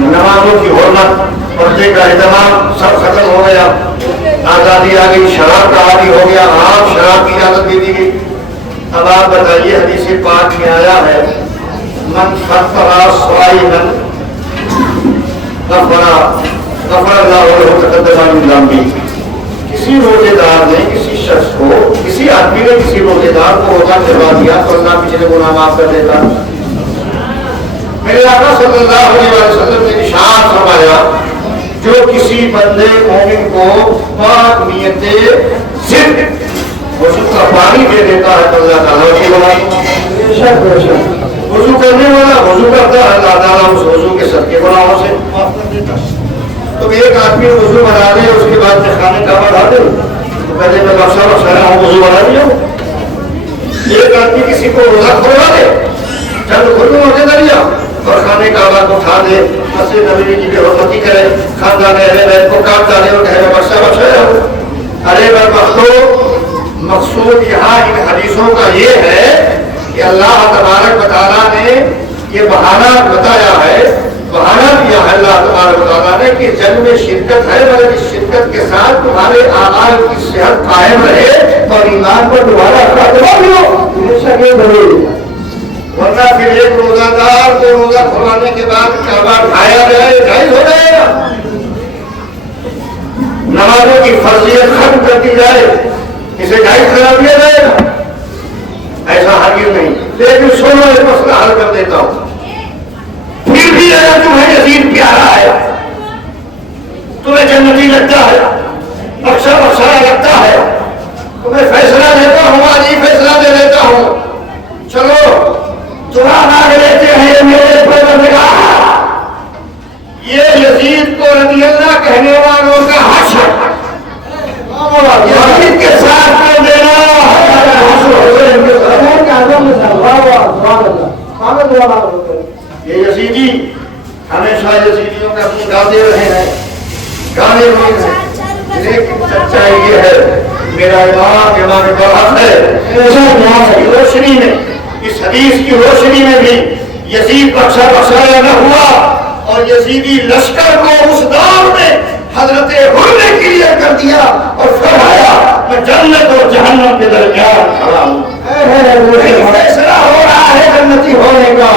نمازوں کی حرمت، پردے کا اہتمام سب ختم ہو گیا، آزادی آ گئی، شراب کا عادی ہو گیا، عام شراب کی اجازت دے دی گئی۔ اب آپ بتائیے، حدیث پاک میں آیا ہے من فطر صائما غفر اللہ له تقدم من ذنبه۔ کسی روزے دار نے کسی شخص کو، کسی آدمی نے کسی روزے دار کو روزہ کروا دیا تو اللہ پچھلے گناہ معاف کر دیتا۔ میرے آقا صلی اللہ علیہ وسلم نے ارشاد فرمایا جو کسی بندے مومن کو پاک نیت صرف وضو کا پانی دے دیتا ہے تو اللہ تعالیٰ کی بنا وضو کرنے والا وضو کرتا ہے، اللہ تعالیٰ اس وضو کے صدقے گناہوں سے معاف کر دیتا ہے۔ تو ایک آدمی وضو بنا دے اس کے بعد میں کھانے کا بڑھا دے تو پہلے میں بخشا وضو بنا دیا ہوں۔ ایک آدمی کسی کو روزہ کھولوا دے چند خود ہوتے دریا اور کھانے کا آواز اٹھا دے، مسجد نبوی کی بے حرمتی کرے، خاندان اہل بیت کو کاٹ ڈالے اور کہے بخشا ارے بدبختو، مقصود یہاں ان حدیثوں کا یہ ہے کہ اللہ تبارک و تعالیٰ نے یہ بہانہ بتایا ہے، بہانہ دیا ہے اللہ تبارک و تعالیٰ نے کہ جنگ میں شرکت ہے مگر اس شرکت کے ساتھ تمہارے اعمال کی صحت قائم رہے اور ایمان پر دوبارہ ورنہ پھر ایک روزہ دار کو روزہ کھلانے کے بعد کعبہ ڈھایا جائے جائز ہو جائے گا، نمازوں کی فرضیت ختم کر دی جائے اسے جائز قرار دیا جائے گا؟ ایسا ہرگز نہیں۔ لیکن سنو ایک مسئلہ حل کر دیتا ہوں، پھر بھی اگر تمہیں یزید پیارا ہے، تمہیں جنتی لگتا ہے، بخشا بخشایا لگتا ہے، تمہیں فیصلہ دیتا ہوں، آج ہی فیصلہ دے دیتا ہوں، چلو دعا مانگ لیتے ہیں میرے پروردگار، یہ یزید کو رضی اللہ کہنے والوں کا حشر یزید کے ساتھ کر دینا۔ یہ یزیدی ہمیشہ یزیدیوں کا منہ گاتے رہے ہیں، گانے ہوئے ہیں، لیکن سچائی یہ ہے میرا امام برحق ہے، روشنی میں اس حدیث کی روشنی میں بھی یزید بخشا بخشایا نہ ہوا اور یزیدی لشکر کو اس دور میں حضرت حر نے کلیئر کر دیا اور فرمایا میں جنت اور جہنم کے درمیان کھڑا ہوں، فیصلہ ہو رہا ہے جنتی ہونے کا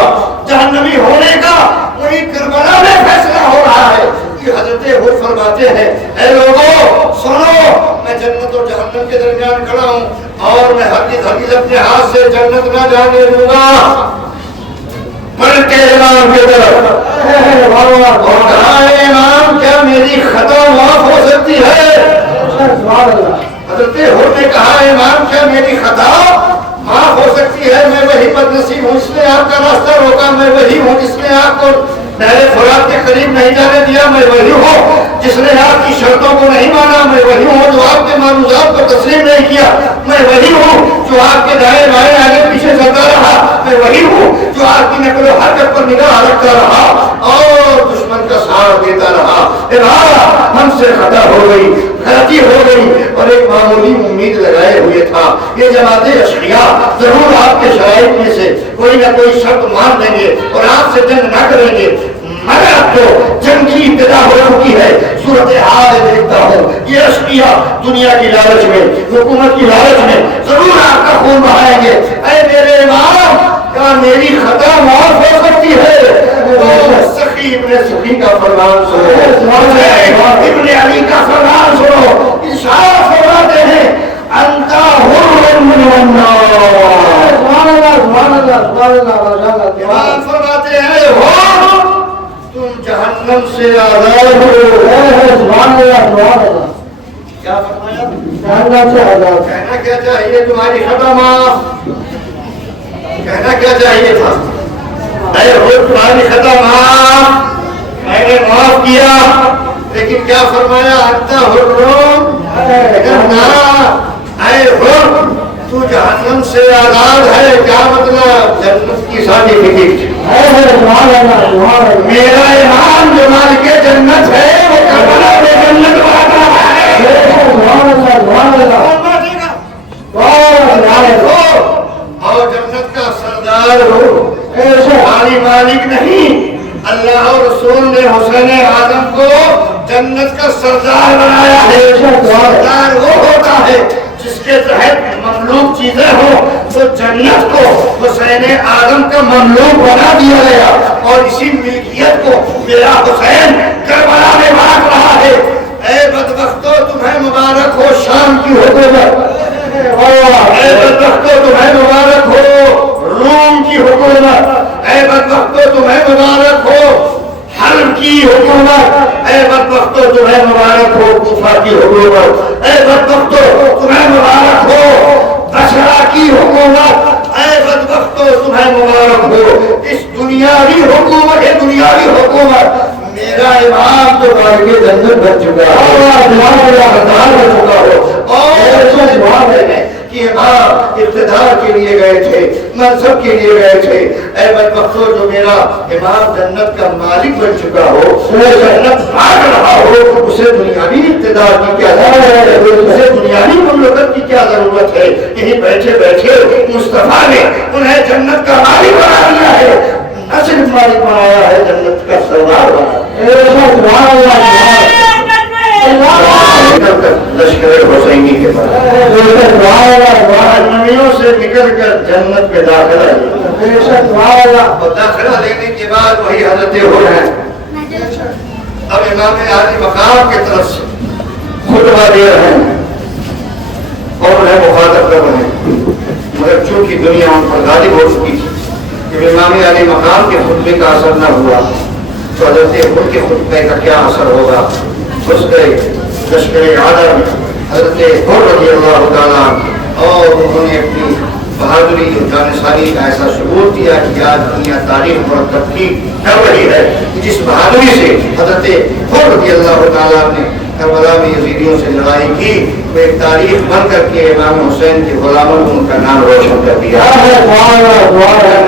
جہنمی ہونے کا، وہی کربلا میں فیصلہ ہو رہا ہے کہ حضرت حر فرماتے ہیں اے لوگوں سنو، میں جنت اور جہنم کے درمیان کھڑا ہوں اور میں ہرگز اپنے ہاتھ سے جنت نہ جانے دوں گا، بلکہ امام کے طرف اور کہا امام کیا میری خطا معاف ہو سکتی ہے؟ حضرت حر نے کہا امام کیا میری خطا معاف ہو سکتی ہے؟ میں وہی بدنصیب ہوں جس نے آپ کا راستہ روکا، میں وہی ہوں جس نے آپ کو نہر فرات کے قریب نہیں جانے دیا، میں وہی ہوں جس نے آپ کی شرطوں کو نہیں مانا، میں وہی ہوں جو آپ کے معروضات کو تسلیم نہیں کیا، میں وہی ہوں جو آپ کے دائیں بائیں آگے پیچھے چلتا رہا، میں وہی ہوں جو آپ کی نقل و حرکت پر نگاہ رکھتا رہا اور دشمن کا ساتھ دیتا رہا۔ ہم سے خطا ہو گئی، غلطی ہو گئی اور ایک معمولی امید لگائے ہوئے تھا یہ جماعت اشعیاء ضرور آپ کے شرائط میں سے کوئی نہ کوئی شرط مان دیں گے اور آپ سے جنگ نہ کریں گے، مگر اب تو جنگ کی ابتدا ہو چکی ہے، صورتحال دیکھتا ہوں یہ اشعیاء دنیا کی لالچ میں، حکومت کی لالچ میں ضرور آپ کا خون بہائیں گے۔ اے میرے امام کیا میری خطا معاف ہو سکتی ہے؟ سخی ابن سخی کا فرمان سنو، ابن علی کا فرمان سنو، اشارہ فرماتے ہیں انتا حر من النار، سبحان اللہ سبحان اللہ سبحان اللہ، امام فرماتے ہیں ہو تم جہنم سے آزاد ہو، سبحان اللہ سبحان اللہ، کیا فرمایا؟ جہنم سے آزاد۔ کہنا کیا چاہیے تمہاری خطا معاف، کہنا کیا چاہیے تھا اے حر تمہاری خطا معاف، میں نے معاف کیا، لیکن کیا فرمایا انتا حر اے حر تو جہنم سے آزاد ہے، کیا مطلب؟ جنت کی سرٹیفکیٹ، میرا امام جو مالک جنت ہے وہ کربلا میں جنت والا ہے، اور جنت کا سردار ہو، خالی مالک نہیں، اللہ اور رسول نے حسین آدم کو جنت کا سردار بنایا ہے۔ سردار وہ ہوتا ہے جس کے تحت مملوک چیزیں ہوں، تو جنت کو حسین آدم کا مملوک بنا دیا گیا اور اسی ملکیت کو میرا حسین کربلا میں بانٹ رہا ہے۔ اے بدبختو تمہیں مبارک ہو شام کی حکومت، اے بدبختو تمہیں مبارک ہو روم کی حکومت، اے بدبختو تمہیں مبارک ہو حلب کی حکومت، اے بدبختو بدبختو تمہیں مبارک ہو کوفہ کی حکومت، اے بدبختو تمہیں مبارک ہو بصرہ کی حکومت، اے بدبختو تمہیں مبارک ہو اس دنیاوی حکومت، دنیاوی حکومت۔ میرا امام تو مالک جنت بن چکا ہے، بن چکا ہو، اور جواب ہے کہ امام اقتدار کے لیے گئے تھے، منصب کے لیے گئے تھے، اے بدبختو جو میرا امام جنت کا مالک بن چکا ہو، وہ جنت مانگ رہا ہو، اسے دنیاوی اقتدار کی کیا ضرورت ہے، اسے دنیاوی مملکت کی کیا ضرورت ہے؟ یہیں بیٹھے بیٹھے مصطفیٰ نے انہیں جنت کا مالک بنا دیا ہے، نہ صرف مالک بنایا ہے، جنت کا سردار بنا۔ لشکر حسینی کے بعد نمیوں سے نکل کر جنت پہ داخلہ لیا، اور داخلہ لینے کے بعد وہی حضرت ہو رہے ہیں، اب امام عالی مقام کی طرف سے خطبہ دے رہے ہیں اور انہیں مخاطب کر رہے ہیں، مگر چونکہ دنیا ان پر غالب ہو چکی تھی، جب امام عالی مقام کے خطبے کا اثر نہ ہوا تو حضرت خود کے خطبے کا کیا اثر ہوگا؟ اس گئے لشکر اعلیٰ میں حضرت رضی اللہ تعالیٰ، اور انہوں نے اپنی بہادری اور جانشانی کا ایسا ثبوت دیا کہ آج دنیا تاریخ مرتب کی کر رہی ہے کہ جس بہادری سے حضرت رضی اللہ تعالیٰ نے کربلا میں یزیدیوں سے لڑائی کی، وہ ایک تاریخ بن کر کے امام حسین کے غلاموں نے ان کا نام روشن کر دیا ہے،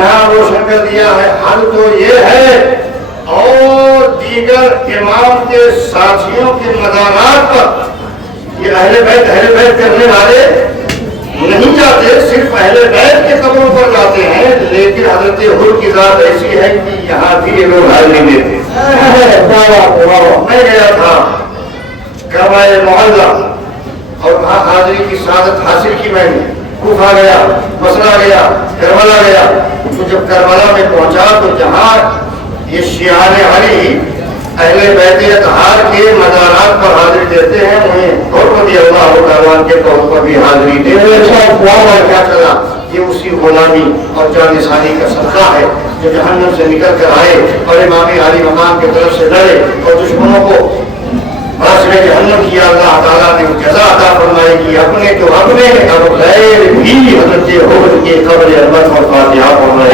نام روشن کر دیا ہے۔ حل تو یہ ہے اور دیگر امام کے ساتھیوں کے مدارات پر یہ اہل بیت کرنے والے نہیں جاتے، صرف اہل بیت کے قبروں پر جاتے ہیں، لیکن حضرت حر کی ذات ایسی ہے کہ یہاں بھی یہ لوگ حاضری دیتے۔ میں گیا تھا کعبہ معظہ اور وہاں حاضری کی سعادت حاصل کی میں نے، کوفہ گیا، بصرہ گیا، کربلا گیا، تو جب کربلا میں پہنچا تو جہاں یہ شیعان علی اہل بیت اطہار کے مزارات پر حاضری دیتے ہیں، انہیں رضی اللہ تعالیٰ کے طور پر بھی حاضری دیتے ہیں۔ کیا چلا؟ یہ اسی غلامی اور جانشانی کا صدقہ ہے جو جہنم سے نکل کر آئے اور امام عالی مقام کی طرف سے لڑے اور دشمنوں کو راستے جہنم کیا۔ اللہ تعالیٰ نے جزا عطا فرمائی کہ اپنے تو اپنے اب غیر بھی حضرت حر کے قبر عظمت اور فاتحہ فرمائے۔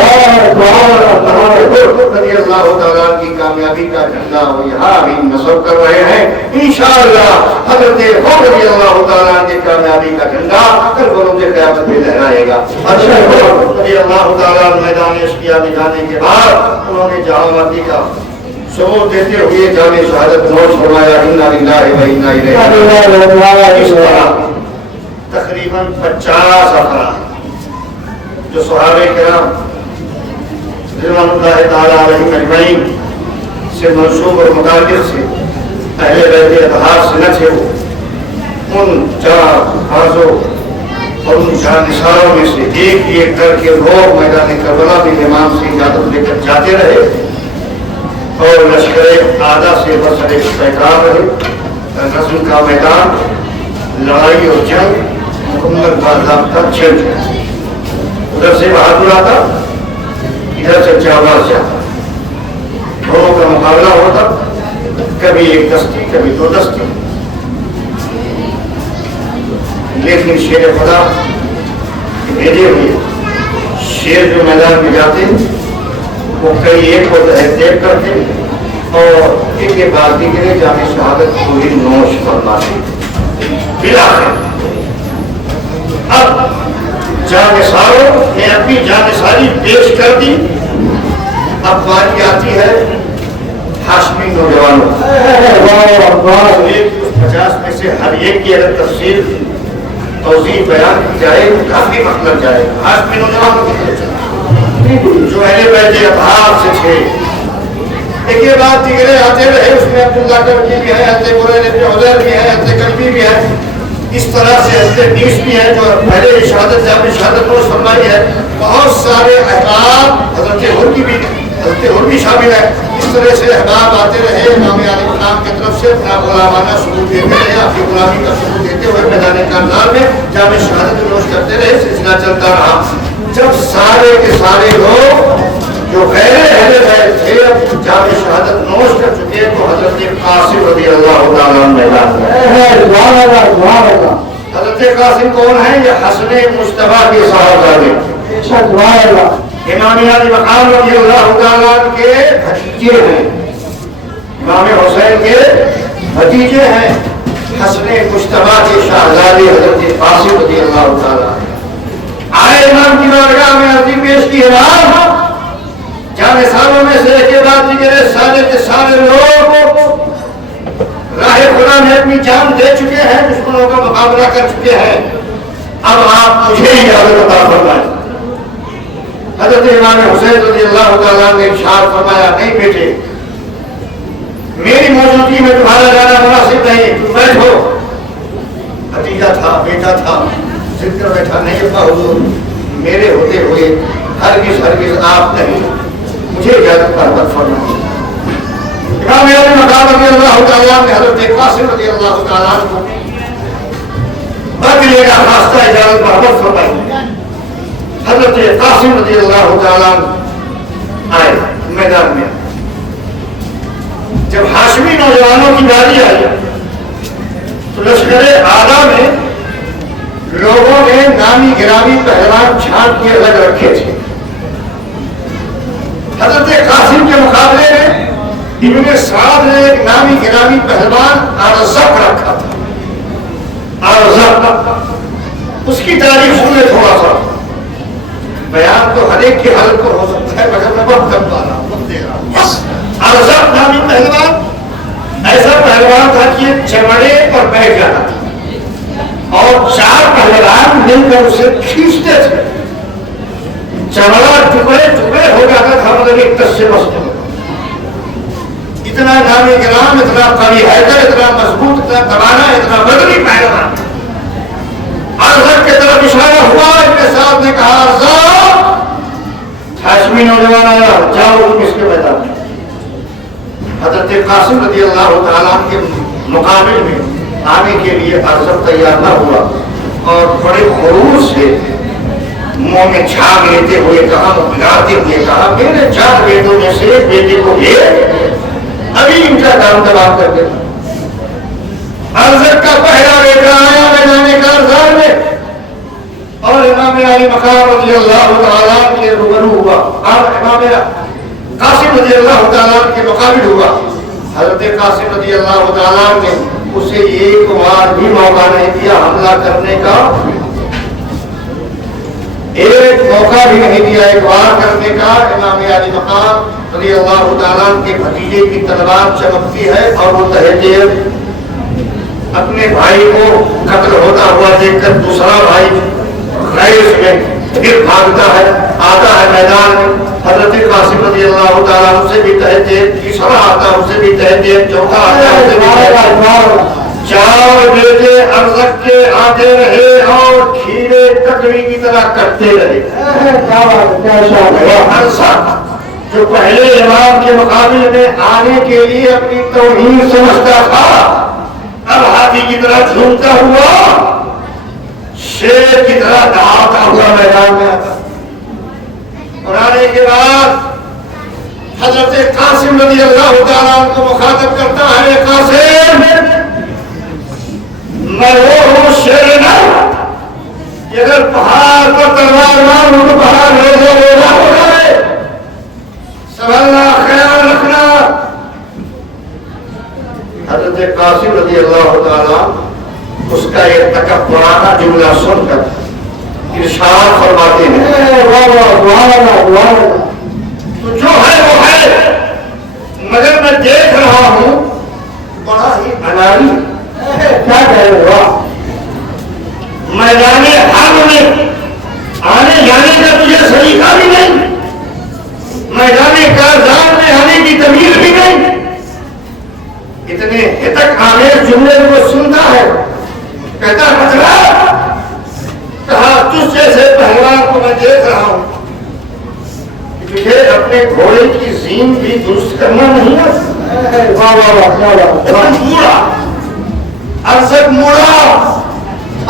رضی اللہ تعالیٰ کی کامیابی کا جھنڈا وہ یہاں بھی نصب کر رہے ہیں، انشاءاللہ حضرت حر رضی اللہ تعالیٰ کی کامیابی کا جھنڈا کل بروز قیامت میں لہرائے گا۔ رضی اللہ تعالیٰ میدان اشقیہ میں جانے کے بعد انہوں نے جہانگیری کا ثبوت دیتے ہوئے جامع شہادت نوش فرمایا، انا للہ و انا الیہ راجعون۔ اس طرح تقریباً 50 افراد جو صحابہ کرام رضوان اللہ تعالیٰ علیہم اجمعین سے منسوب اور متعلق سے اہل بیت اطہار سے نہ تھے، وہ ان جانبازوں اور ان جانثاروں میں سے ایک ایک کر کے لوگ میدان کربلا میں امام سے اجازت لے کر جاتے رہے اور لشکر اعلیٰ سے بسر استحکام رہے۔ رسم کا میدان لڑائی اور جنگ مکمل باضابطہ چل گیا، ادھر سے بہادر آتا، ادھر سے جانباز جاتا، دونوں کا مقابلہ ہوتا، کبھی ایک دستی کبھی دو دستی، لیکن شیر خدا بھیجے ہوئے شیر جو میدان میں جاتے وہ کئی ایک کو دیکھ کرتے اور ایک کے بعد دیگرے جامع شہادت پوری نوش فرماتے۔ بلاخر اب جانثاروں نے اپنی جانثاری پیش کر دی، اب باری آتی ہے ہاشمی نوجوانوں۔ 50 میں سے ہر ایک کی اگر تفصیل توضیح بیان کی جائے تو کافی مطلب جائے گا۔ ہاشمی نوجوانوں جو اہل بیت اطہار سے تھے، ایک یہ بات دیگرے آتے رہے، اس میں عبداللہ کربی بھی ہے، حضرت بریر بن حضیر بھی ہے، حضرت کربی بھی ہے، اس طرح سے حضرت نیس بھی ہے جو پہلے شہادت جامع شہادت نوش فرمائی ہے، بہت سارے احباب حضرت حر کی بھی حضرت حر بھی شامل ہے۔ اس طرح سے احباب آتے رہے، امام علی مقام کی طرف سے اپنا غلامانہ ثبوت دیتے رہے، اپنی غلامی کا ثبوت دیتے ہوئے میدان کارزار میں جامع شہادت نوش کرتے رہے، سلسلہ چلتا رہا۔ جب سارے کے سارے لوگ جو غیر اہل بیت تھے اب جام شہادت نوش کر چکے تو حضرت قاسم رضی اللہ تعالیٰ میدان میں. حضرت قاسم کون ہیں؟ یہ حسن مصطفیٰ کے صاحبزادے امام علی مقام رضی اللہ تعالیٰ کے بھتیجے ہیں. امام حسین کے بھتیجے ہیں. حسن مصطفیٰ کے شہزادے حضرت قاسم رضی اللہ تعالیٰ آئے امام کی بارگاہ میں عرضی پیش کی. امام جانے سالوں میں سے ایک بات دیگر سارے کے سارے لوگ راہ خدا میں اپنی جان دے چکے ہیں, دشمنوں کا مقابلہ کر چکے ہیں, اب آپ مجھے اجازت عطا فرمائیں. حضرت امام حسین رضی اللہ تعالیٰ نے ارشاد فرمایا, نہیں بیٹے, میری موجودگی میں تمہارا جانا مناسب نہیں, تم بیٹھو. بھتیجا تھا, بیٹا تھا, ضد کر بیٹھا, نہیں ابا حضور, میرے ہوتے ہوئے ہرگز آپ نہیں, مجھے اجازت پر مت فرمائیں. امام علی مقام رضی اللہ تعالیٰ نے حضرت قاسم رضی اللہ تعالیٰ کو بدلے کا راستہ اجازت پر مت فرمائی. حضرت قاسم رضی اللہ تعالیٰ آئے میدان میں. جب ہاشمی نوجوانوں کی باری آئی تو لشکر اعلیٰ میں لوگوں نے نامی گرامی پہلوان چھانٹ کے الگ رکھے تھے. حضرت قاسم کے مقابلے میں ابن سعد نے ایک نامی گرامی پہلوان ارزق رکھا تھا. ارزق, اس کی تاریخ سنے تھوڑا سا, بیان تو ہر ایک کے حل پر ہو سکتا ہے مگر میں وقت کم پا رہا ہوں, وقت دے رہا ہوں. ارزق نامی پہلوان ایسا پہلوان تھا کہ چمڑے پر بیٹھ جانا تھا اور چار پہلوان مل کر اسے کھینچتے تھے. چمڑا ٹکڑے ٹکڑے ہو جاتا تھا, مگر ایک تس سے بس. اتنا نامی گرام, اتنا قوی حیدر, اتنا مضبوط, اتنا توانا, اتنا بدنی پہلوان. ارزق کی طرف اشارہ ہوا, ابن سعد نے کہا ارزق, ہاشمی نوجوان آیا, جاؤ تم اس کے میدان میں. حضرت قاسم رضی اللہ تعالیٰ کے مقابل میں آنے کے لیے ارزق تیار نہ ہوا اور بڑے غرور سے منہ میں چھاگ لیتے ہوئے کہا, بگاڑتے ہوئے کہا, میرے 4 بیٹوں میں سے ایک بیٹے کو بھیج, ابھی ان کا دام تمام کر دیتا. ارزق کا پہلا بیٹا آیا میدان کارزار میں اور امام علی مقام رضی اللہ تعالیٰ کے روبرو ہوا, اور امام قاسم رضی اللہ تعالیٰ کے مقابل ہوا. حضرت قاسم رضی اللہ تعالیٰ نے اسے ایک بار بھی موقع نہیں دیا حملہ کرنے کا, ایک موقع بھی نہیں دیا ایک وار کرنے کا. امام علی مقام رضی اللہ تعالیٰ کے بھتیجے کی تلوار چمکتی ہے اور وہ تہذیب اپنے بھائی کو قتل ہوتا ہوا دیکھ کر دوسرا بھائی ریس میں پھر بھاگتا ہے, آتا ہے میدان میں. حضرت قاسم رضی اللہ تعالیٰ اسے بھی تہذیب, تیسرا آتا ہے اسے بھی تہذیب, چوتھا آتا ہے اسے بھی تہذیب. 4 بیٹے ارزق کے آتے رہے اور کھیرے ککڑی کی طرح کٹتے رہے. ارزق جو پہلے امام کے مقابل میں آنے کے لیے اپنی توہین سمجھتا تھا, اب ہاتھی کی طرح جھومتا ہوا, شیر کی طرح دہاتا ہوا میدان میں آتا. اور آنے کے بعد حضرت قاسم رضی اللہ تعالیٰ کو مخاطب کرتا ہے, قاسم میں وہ ہوں شیر نہ, اگر پہاڑ پر تلوار ماروں تو پہاڑ روزہ ہو جائے, سنبھلنا, خیال رکھنا. حضرت قاسم رضی اللہ تعالیٰ اس کا ایک تکبرانہ جملہ سن کر ارشاد فرماتے ہیں, تو جو ہے وہ ہے, مگر میں دیکھ رہا ہوں بڑا ہی انانی. کیا کہہ رہا, میدان حرب میں آنے جانے کا تجھے سلیقہ بھی نہیں, میدان کارزار میں آنے کی تمیز بھی نہیں. اتنے ہتک آمیز جملے کو سنتا ہے, کہتا مطلب, کہا تجھ جیسے پہلوان کو میں دیکھ رہا ہوں, تجھے اپنے گھوڑے کی زین بھی درست کرنا نہیں ہے. موڑا ارزق موڑا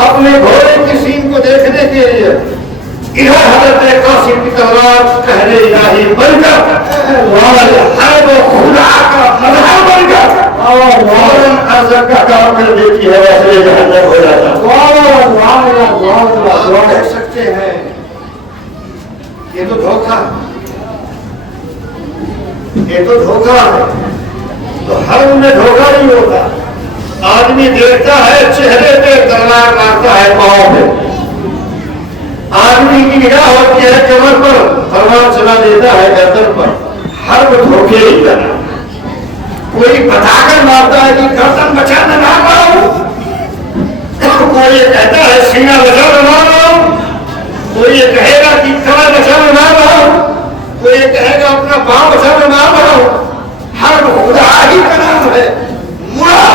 اپنے گھوڑے کی زین کو دیکھنے کے لیے, ادھر حضرت قاسم کی تلوار کہنے الہی بن کر حرب و خدا کا مظہر بن کر فوراً ازر کا کام کر دیتی ہے، ویسے جہنم ہو جاتا۔ آپ کہہ سکتے ہیں یہ تو دھوکہ ہے، یہ تو دھوکہ ہے، تو حرب میں دھوکہ نہیں ہوتا۔ آدمی دیکھتا ہے چہرے پہ تلوار مارتا ہے پاؤں پہ، آدمی کی نگاہ ہوتی ہے کمر پر تلوار چلا دیتا ہے گردن پر۔ حرب دھوکے ہی کرنا، کوئی بتا کر مارتا ہے کہ گردن بچانا نہ پاؤ، کوئی یہ کہتا ہے سینہ بچانا نہ پاؤ، کوئی یہ کہے گا کہ کمر بچانا نہ پاؤ، کوئی یہ کہے گا اپنا پاؤں بچانا نہ پاؤ۔ حرب خدا ہی کا نام ہے۔ مڑا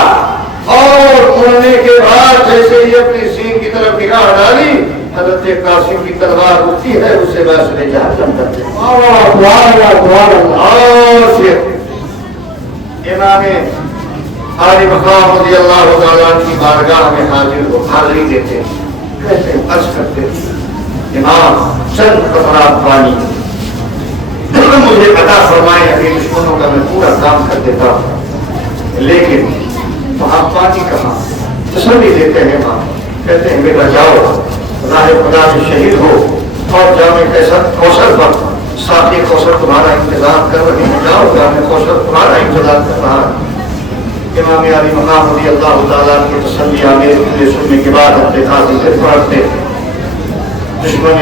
اور مڑنے کے بعد جیسے ہی اپنی سین کی طرف نگاہ ڈالی، حضرت قاسم کی تلوار اٹھتی ہے، اسے بس میں جہنم کرتے ہیں۔ اور پھر امام عالی مقام رضی اللہ تعالیٰ کی بارگاہ میں حاضری دیتے ہیں، کہتے ہیں عرض کرتے ہیں امام چند قطرات پانی مجھے عطا فرمائے، ابھی دشمنوں کا میں پورا کام کر دیتا ہوں، لیکن وہاں پانی کہاں؟ تسلی دیتے ہیں ماں، کہتے ہیں بیٹا جاؤ راہ خدا سے شہید ہو اور جامع کوثر پر ساتھی کوثر تمہارا انتظار کر رہے ہیں، جاؤ جامع کوثر تمہارا انتظار کر رہا ہے۔ امام علی مقام رضی اللہ تعالیٰ کی تسلی آمیز جملے سننے کے بعد اپنے قاضی سے پڑھتے دشمن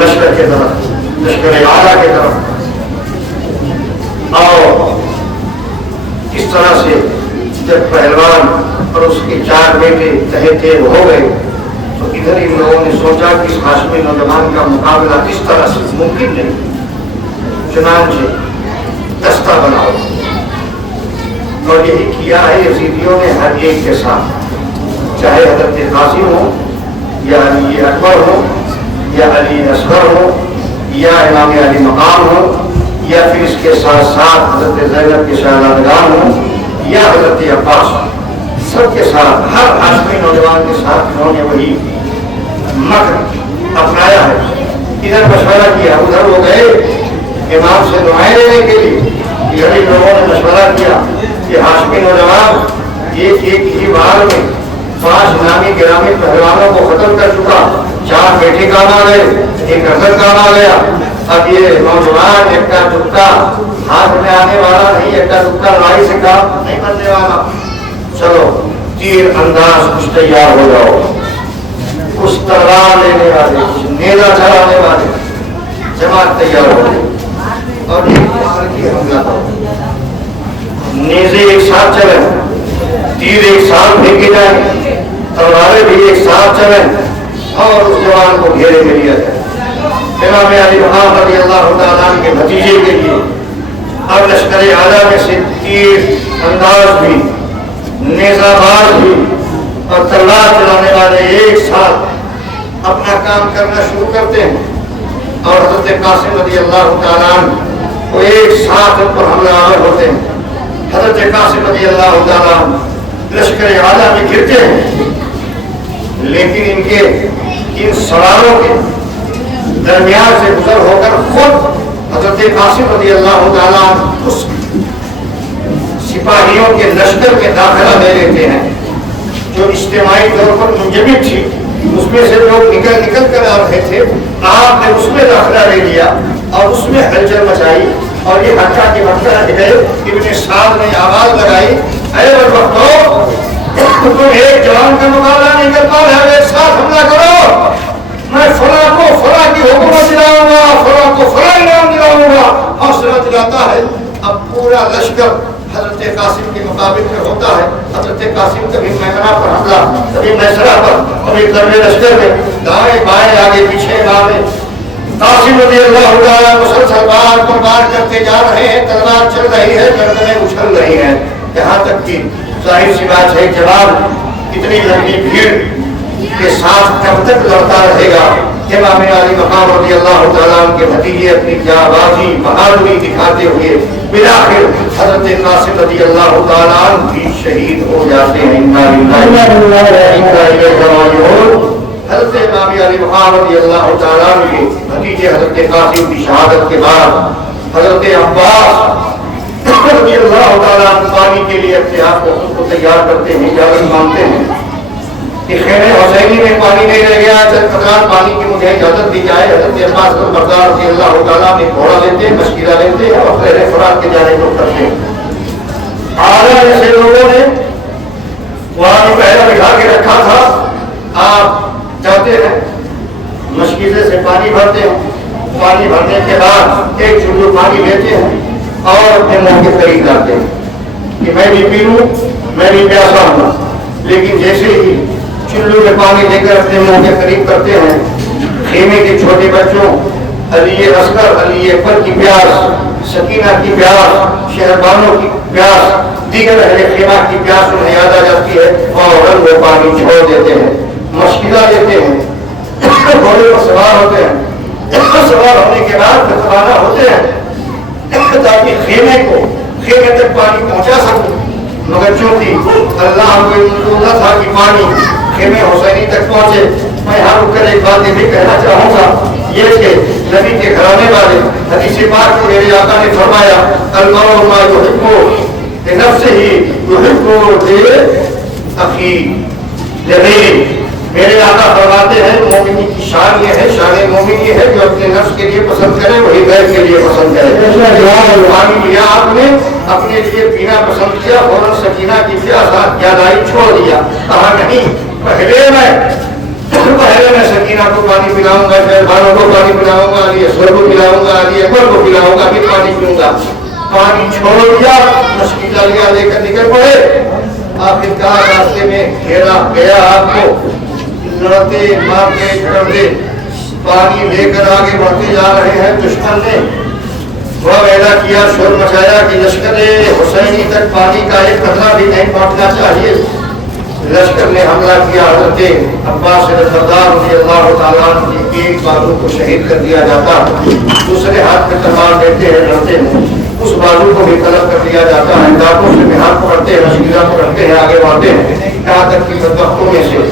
لشکر کے طرف، لشکر اعلیٰ کے طرف، اور اس طرح سے جب پہلوان اور اس کے 4 بیٹے تہے تیز ہو گئے تو ادھر ان لوگوں نے سوچا کہ اس ہاشمی نوجوان کا مقابلہ اس طرح سے ممکن نہیں، چنانچہ دستہ بناؤ، اور یہی کیا ہے یزیدیوں نے ہر ایک کے ساتھ، چاہے حضرت قاسم ہو یا علی اکبر ہو یا علی اصغر ہو یا امام علی مقام ہو یا پھر اس کے ساتھ ساتھ حضرت زینب کے شہزادگان ہوں یا حضرت عباس، سب کے ساتھ ہر ہاشمی نوجوان کے ساتھ انہوں نے وہی مکر اپنایا ہے۔ ادھر مشورہ کیا، ادھر وہ گئے امام سے دعائیں لینے کے لیے، ادھر ہی لوگوں نے مشورہ کیا کہ ہاشمی نوجوان ایک ہی بار میں 5 نامی گرامی پہلوانوں کو ختم کر چکا، 4 بیٹے کام آ گئے، 1 ارزن کام آ گیا، اب یہ نوجوان ایک کا دکا ہاتھ میں آنے والا نہیں، ایک کا دکا لڑائی سے کام نہیں بننے والا، چلو تیر انداز کچھ تیار ہو جاؤ، اس تلوار لینے والے، نیزہ چلانے والے جماعت تیار ہو گئی، اور ایک باہر کی حملہ ہو، نیزے ایک ساتھ چلیں، تیر ایک ساتھ پھینکے جائیں، تلواریں بھی ایک ساتھ چلیں، اور اس جوان کو گھیرے میں لیا جائے۔ امام علی مقام رضی اللہ تعالیٰ کے بھتیجے کے لیے اب لشکر اعلیٰ میں سے تیر انداز بھی، نیزہ باز بھی اور تلوار چلانے والے ایک ساتھ اپنا کام کرنا شروع کرتے ہیں، اور حضرت قاسم رضی اللہ تعالیٰ کو ایک ساتھ ان پر حملہ آور ہوتے ہیں۔ حضرت قاسم رضی اللہ تعالیٰ لشکر اعلیٰ میں گرتے ہیں، لیکن ان کے ان سواروں کے درمیان سے گزر ہو کر خود حضرت قاسم رضی اللہ تعالیٰ اس سپاہیوں کے لشکر کے داخلہ لے لیتے ہیں جو اجتماعی طور پر منجمد تھی، اس میں سے لوگ نکل کر آ رہے تھے، آپ نے اس میں داخلہ لے لیا اور اس میں ہلچل مچائی، اور یہ حقہ کی مقصد ہے ابن سعد نے آواز لگائی، اے بدبختو، تم ایک جوان کا مقابلہ نہیں کر پا رہے، ایک ساتھ حملہ کرو، میں فلاں کو فلاں کی حکومت دلاؤں گا، فلاں کو فلاں انعام دلاؤں گا، حوصلہ دلاتا ہے۔ اب پورا لشکر حضرت قاسم کے مقابل میں ہوتا ہے، حضرت قاسم کبھی میمنہ پر حملہ، کبھی میسرہ پر، کبھی کرنے لشکر میں دائیں بائیں آگے پیچھے بارے قاسم رضی اللہ تعالیٰ مسلسل بار پر بار کرتے جا رہے ہیں، تلوار چل رہی ہے، گردنیں اچھل رہی ہیں، یہاں تک کہ ظاہر سی بات ہے جواب اتنی لمبی بھیڑ کے ساتھ کب تک لڑتا رہے گا۔ امام علی مقام رضی اللہ تعالیٰ کے بھتیجے اپنی جانبازی بہادری دکھاتے ہوئے بالآخر حضرت قاسم رضی اللہ تعالیٰ بھی شہید ہو جاتے ہیں۔ حضرت امام علی مقام رضی اللہ تعالیٰ عنہ کے بھتیجے حضرت قاسم کی شہادت کے بعد حضرت عباس رضی اللہ تعالیٰ عنہ پانی کے لیے اپنے آپ کو تیار کرتے ہیں، اجازت مانگتے ہیں کہ خیمہ حسینی میں پانی نہیں رہ گیا، چند قطرات پانی کی مجھے اجازت دی جائے۔ حضرت عباس بردار رضی اللہ تعالیٰ نے گھوڑا لیتے ہیں، مشکلہ لیتے ہیں اور پہلے فرات کے جانے کو کرتے ہیں۔ آگے ایسے لوگوں نے وہاں بھی پہلا بٹھا کے رکھا تھا، آپ جاتے ہیں مشکیزے سے پانی بھرتے ہیں، پانی بھرنے کے بعد ایک چلو پانی لیتے ہیں اور اپنے منہ کے قریب لاتے ہیں کہ میں بھی پی لوں، میں بھی پیاسا ہوں۔ لیکن جیسے ہی چلو میں پانی لے کر اپنے منہ کے قریب کرتے ہیں، خیمے کے چھوٹے بچوں علی اصغر، علی اکبر کی پیاس، سکینہ کی پیاس، شہربانوں کی پیاس، دیگر اہل خیمہ کی پیاس انہیں یاد آ جاتی ہے اور وہ پانی چھوڑ دیتے ہیں، مشکلہ لیتے ہیں، گھوڑے پر سوار ہوتے ہیں، سوار ہونے کے بعد روانہ ہوتے ہیں تاکہ خیمے تک پانی پہنچا سکوں۔ مگر چونکہ اللہ کو منظور نہ تھا کہ پانی خیمہ حسینی تک پہنچے، میں یہاں رک کر ایک بات یہ بھی کہنا چاہوں گا، یہ کہ نبی کے گھرانے والے حدیث پاک میں میرے آقا نے فرمایا المرء ما يحب لنفسه يحب لأخيه لغیره۔ میرے آقا فرماتے ہیں مومنی کی شان یہ ہے، شان مومن یہ ہے جو اپنے نفس کے لیے پسند کرے وہی غیر کے لیے پسند کرے۔ پانی لیا آپ نے، اپنے لیے پینا پسند کیا، فوراً سکینہ کی پیاس یاد آئی، چھوڑ دیا، کہا نہیں پہلے میں سکینہ کو پانی پلاؤں گا، شہربانوں کو پانی پلاؤں گا، علی اصغر کو پلاؤں گا، علی اکبر کو پلاؤں گا، پھر پانی پیوں گا۔ پانی چھوڑ دیا، مشکلہ لیا لے کر نکل پڑے۔ آخر کار راستے میں گھیرا گیا، آپ کو لڑتے مارتے کرتے پانی لے کر آگے بڑھتے جا رہے ہیں۔ دشمن نے وہ وعدہ کیا، شور مچایا کہ لشکر حسینی تک پانی کا ایک قطرہ بھی نہیں پہنچنا چاہیے۔ لشکر نے حملہ کیا، حضرت عباس بردار رضی اللہ تعالیٰ عنہ کی ایک بازو کو شہید کر دیا جاتا، دوسرے ہاتھ میں تلوار لیتے ہیں، لڑتے ہیں، اس بازو کو بھی طلب کر دیا جاتا ہے۔ دانتوں سے ہاتھ پکڑتے ہیں، مشکلہ پکڑتے ہیں، آگے بڑھتے ہیں، یہاں تک کہ بدبختوں میں سے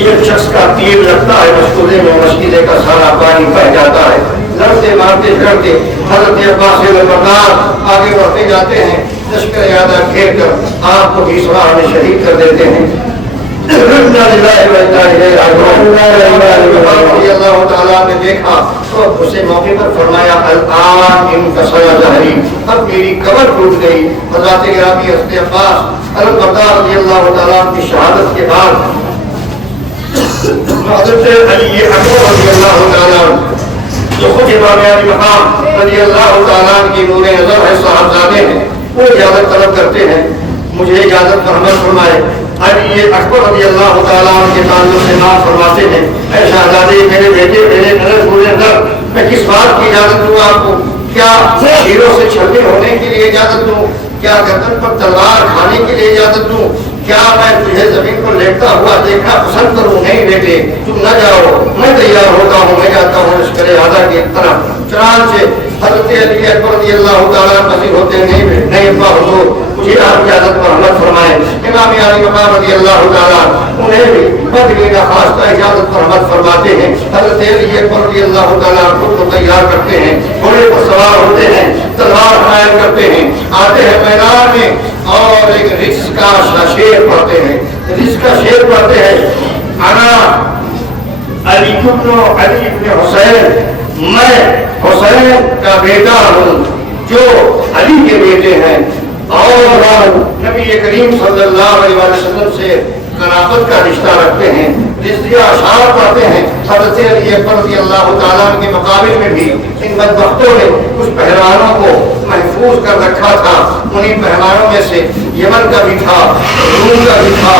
ایک شخص کا تیر لگتا ہے مشکلے میں، مشکلے کا سارا پانی بہ جاتا ہے۔ لڑتے مارتے لڑتے حضرت عباس بردار آگے بڑھتے جاتے ہیں، لشکر یادہ گھیر کر آپ کو بھی اس راہ میں شہید کر دیتے ہیں۔ اللہ تعالیٰ نے دیکھا تو اسے موقع پر فرمایا الآن انکسر ظہری، اب میری کمر ٹوٹ گئی۔ حضرت گرامی حضرت عباس بردار رضی اللہ تعالیٰ کی شہادت کے بعد حضرت علی اکبر رضی اللہ تعالیٰ جو خود امام علی مقام رضی اللہ تعالیٰ کی نور نظر ہے، صاحبزادے ہیں، وہ اجازت طلب کرتے ہیں، مجھے اجازت محمد فرمائے۔ علی اکبر رضی اللہ تعالیٰ کے تعلق سے نام فرماتے ہیں، اے شہزادے میرے بیٹے، میرے نظر پورے نظر، میں کس بات کی اجازت دوں آپ کو؟ کیا شیروں سے چھلے ہونے کے لیے اجازت دوں؟ کیا گردن پر تلوار کھانے کے لیے اجازت دوں؟ کیا میں تجھے زمین پر لیٹتا ہوا دیکھنا پسند کروں؟ نہیں بیٹے، تم نہ جاؤ، میں تیار ہوتا ہوں، میں جاتا ہوں لشکر اعلیٰ کی طرف۔ چنانچہ حضرت علی اکبر رضی اللہ تعالیٰ پذیر ہوتے نہیں حضور مجھے آپ کی عادت پر عمل فرمائے۔ امام علی مقام رضی اللہ تعالیٰ انہیں بھی بدلی نخواستہ اجازت پر عمل فرماتے ہیں۔ حضرت علی اکبر رضی اللہ تعالیٰ خود کو تیار کرتے ہیں، گھوڑے پر سوار ہوتے ہیں، تلوار حمایت کرتے ہیں، آتے ہیں میدان میں اور ایک رجز کا شعر پڑھتے ہیں، رجز کا شعر پڑھتے ہیں، انا علی ابن حسین، میں حسین کا بیٹا ہوں جو علی کے بیٹے ہیں، اور نبی کریم صلی اللہ علیہ وسلم سے قرابت کا رشتہ رکھتے ہیں۔ رضیہ اشعار پڑھتے ہیں۔ حضرت علی اکبر رضی اللہ تعالیٰ کے مقابل میں بھی ان بدبختوں نے کچھ پہلوانوں کو محفوظ کر رکھا تھا۔ انہیں پہلوانوں میں سے یمن کا بھی تھا، روم کا بھی تھا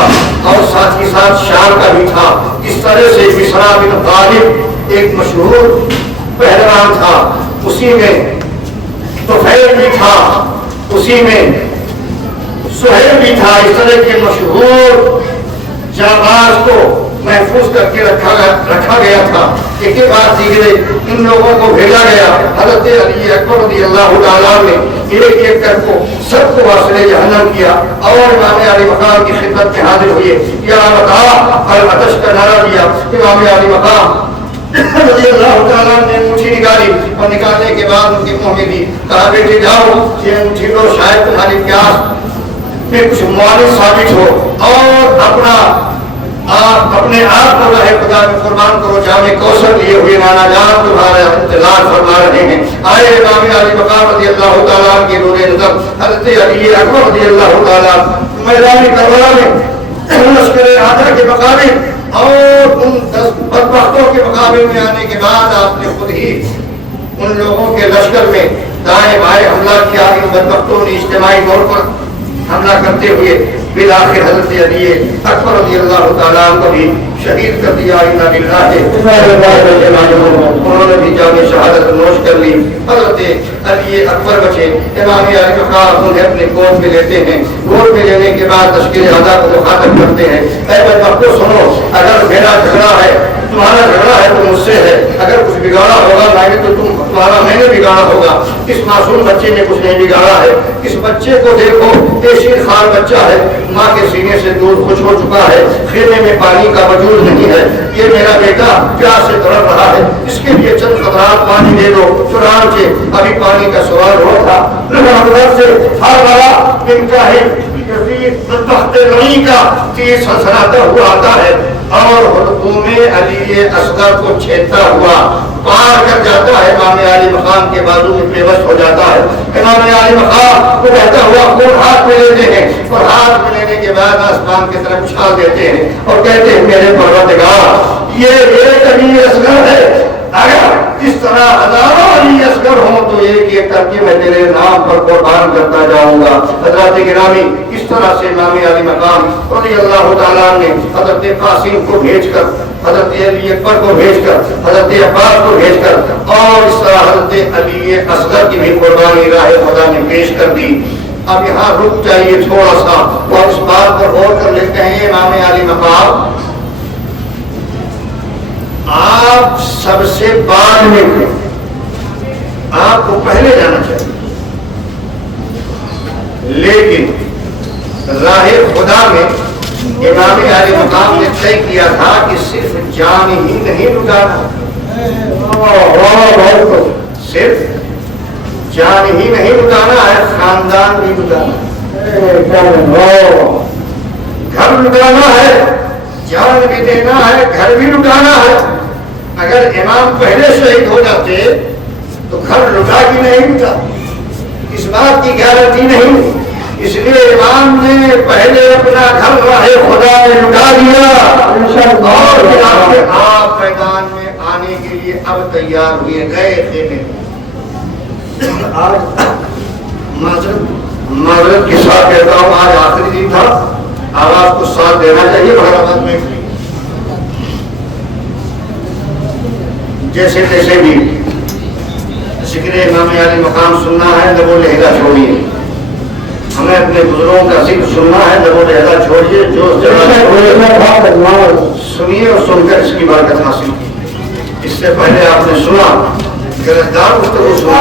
اور ساتھ ہی ساتھ شام کا بھی تھا۔ اس طرح سے بسرا بن غالب ایک مشہور پہلوان تھا، اسی میں طفیل بھی تھا، اسی میں سہیل بھی تھا۔ اس طرح کے مشہور جانباز کو محفوظ کر کے رکھا گیا تھا. ایک کے بعد دیگرے ان لوگوں کو بھیجا گیا. حضرت علی اکبر رضی اللہ تعالیٰ نے ایک ایک کر کو سب کو واصل جہنم کیا اور امام علی مقام کی خدمت میں حاضر ہوئے. یا بتا العطش کا نعرہ دیا. امام علی مقام رضی اللہ تعالیٰ نے انگوٹھی نکالی اور نکالنے کے بعد ان کے منہ میں دی. کہا بیٹے جاؤ یہ انگوٹھی لو, شاید تمہاری پیاس میں کچھ معالج ثابت ہو, اور اپنے آپ کو راہ خدا میں قربان کرو. جامع کوثر لیے ہوئے نانا جان تمہارا انتظار فرما رہے ہیں. آئے امام علی مقام رضی اللہ تعالیٰ کے نور نظر حضرت علی اکبر رضی اللہ تعالیٰ میدان کربلا میں لشکر اعظم کے مقابلے اور ان 10 بدبختوں کے مقابلے میں آنے کے بعد آپ نے خود ہی ان لوگوں کے لشکر میں دائیں بائیں حملہ کیا. ان بدبختوں نے اجتماعی طور پر حملہ کرتے ہوئے بالآخر حضرت علی اکبر رضی اللہ تعالیٰ کو بھی شہید کر دیا. انہوں نے بھی جامع شہادت نوش کر لی. حضرت علی اکبر بچے. امام علی مقام انہیں اپنے گود میں لیتے ہیں. گود میں لینے کے بعد لشکر اعظم کو مخاطب کرتے ہیں. اے بدبختو سنو, اگر میرا جھگڑا ہے, تمہارا جھگڑا ہے تو مجھ سے ہے. اگر کچھ بگاڑا ہوگا میں نے تو تمہارا میں نے بگاڑا ہوگا. اس معصوم بچے نے کچھ نہیں بگاڑا ہے. اس بچے کو دیکھو, شیر خار بچہ ہے, ماں کے سینے سے دودھ خوش ہو چکا ہے, خیمے میں پانی کا وجود نہیں ہے. یہ میرا بیٹا پیاس سے تڑپ رہا ہے, اس کے لیے چند قطرات پانی دے دو. چنانچہ ابھی پانی کا سوال ہوا تھا, سے ہر بڑا بدبخت رنی کا تیر سنسناتا ہوا آتا ہے اور حلقوم علی اصغر کو چھیدتا ہوا پار کر جاتا ہے. امام علی مقام کے بازو میں بے بس ہو جاتا ہے. امام علی مقام کو بہتا ہوا خون ہاتھ میں لیتے ہیں اور ہاتھ میں لینے کے بعد آسمان کی طرف اچھال دیتے ہیں اور کہتے ہیں میرے پروردگار یہ ایک علی اصغر ہے. اگر اس طرح ہزاروں علی اصغر ہوں تو ایک ایک کر کے میں تیرے نام پر قربان کرتا جاؤں گا. حضرات گرامی, اس طرح سے امام علی مقام رضی اللہ تعالیٰ نے حضرت قاسم کو بھیج کر, حضرت علی اکبر کو بھیج کر, حضرت عباس کو بھیج کر اور اس طرح حضرت علی اصغر کی بھی قربانی راہ خدا نے پیش کر دی. اب یہاں رک جائیے تھوڑا سا اور اس بات پر غور کر لیتے ہیں. امام علی مقام آپ سب سے بعد میں تھے, آپ کو پہلے جانا چاہیے, لیکن راہ خدا میں امام علی مقام نے طے کیا تھا کہ صرف جان ہی نہیں لٹانا, صرف جان ہی نہیں لٹانا ہے, خاندان بھی لٹانا, گھر لٹانا ہے, جان بھی دینا ہے, گھر بھی لٹانا ہے. اگر امام پہلے شہید ہو جاتے تو گھر لٹا کی نہیں لٹا, اس بات کی گارنٹی نہیں. اس لیے امام نے پہلے اپنا گھر راہ خدا میں لٹا دیا اور آپ میدان میں آنے کے لیے اب تیار ہوئے گئے تھے. آج معذرت کے ساتھ کہتا ہوں, آج آخری دن تھا, آواز کو ساتھ دینا چاہیے. بہرآباد میں جیسے تیسے بھی ذکر امام علی مقام سننا ہے, لب و لہجہ چھوڑیے. ہمیں اپنے بزرگوں کا ذکر سننا ہے, لب و لہجہ چھوڑیے. جو سنیے اور سن کر اس کی برکت حاصل کی. اس سے پہلے آپ نے سنا گرفتار گفتگو سنا.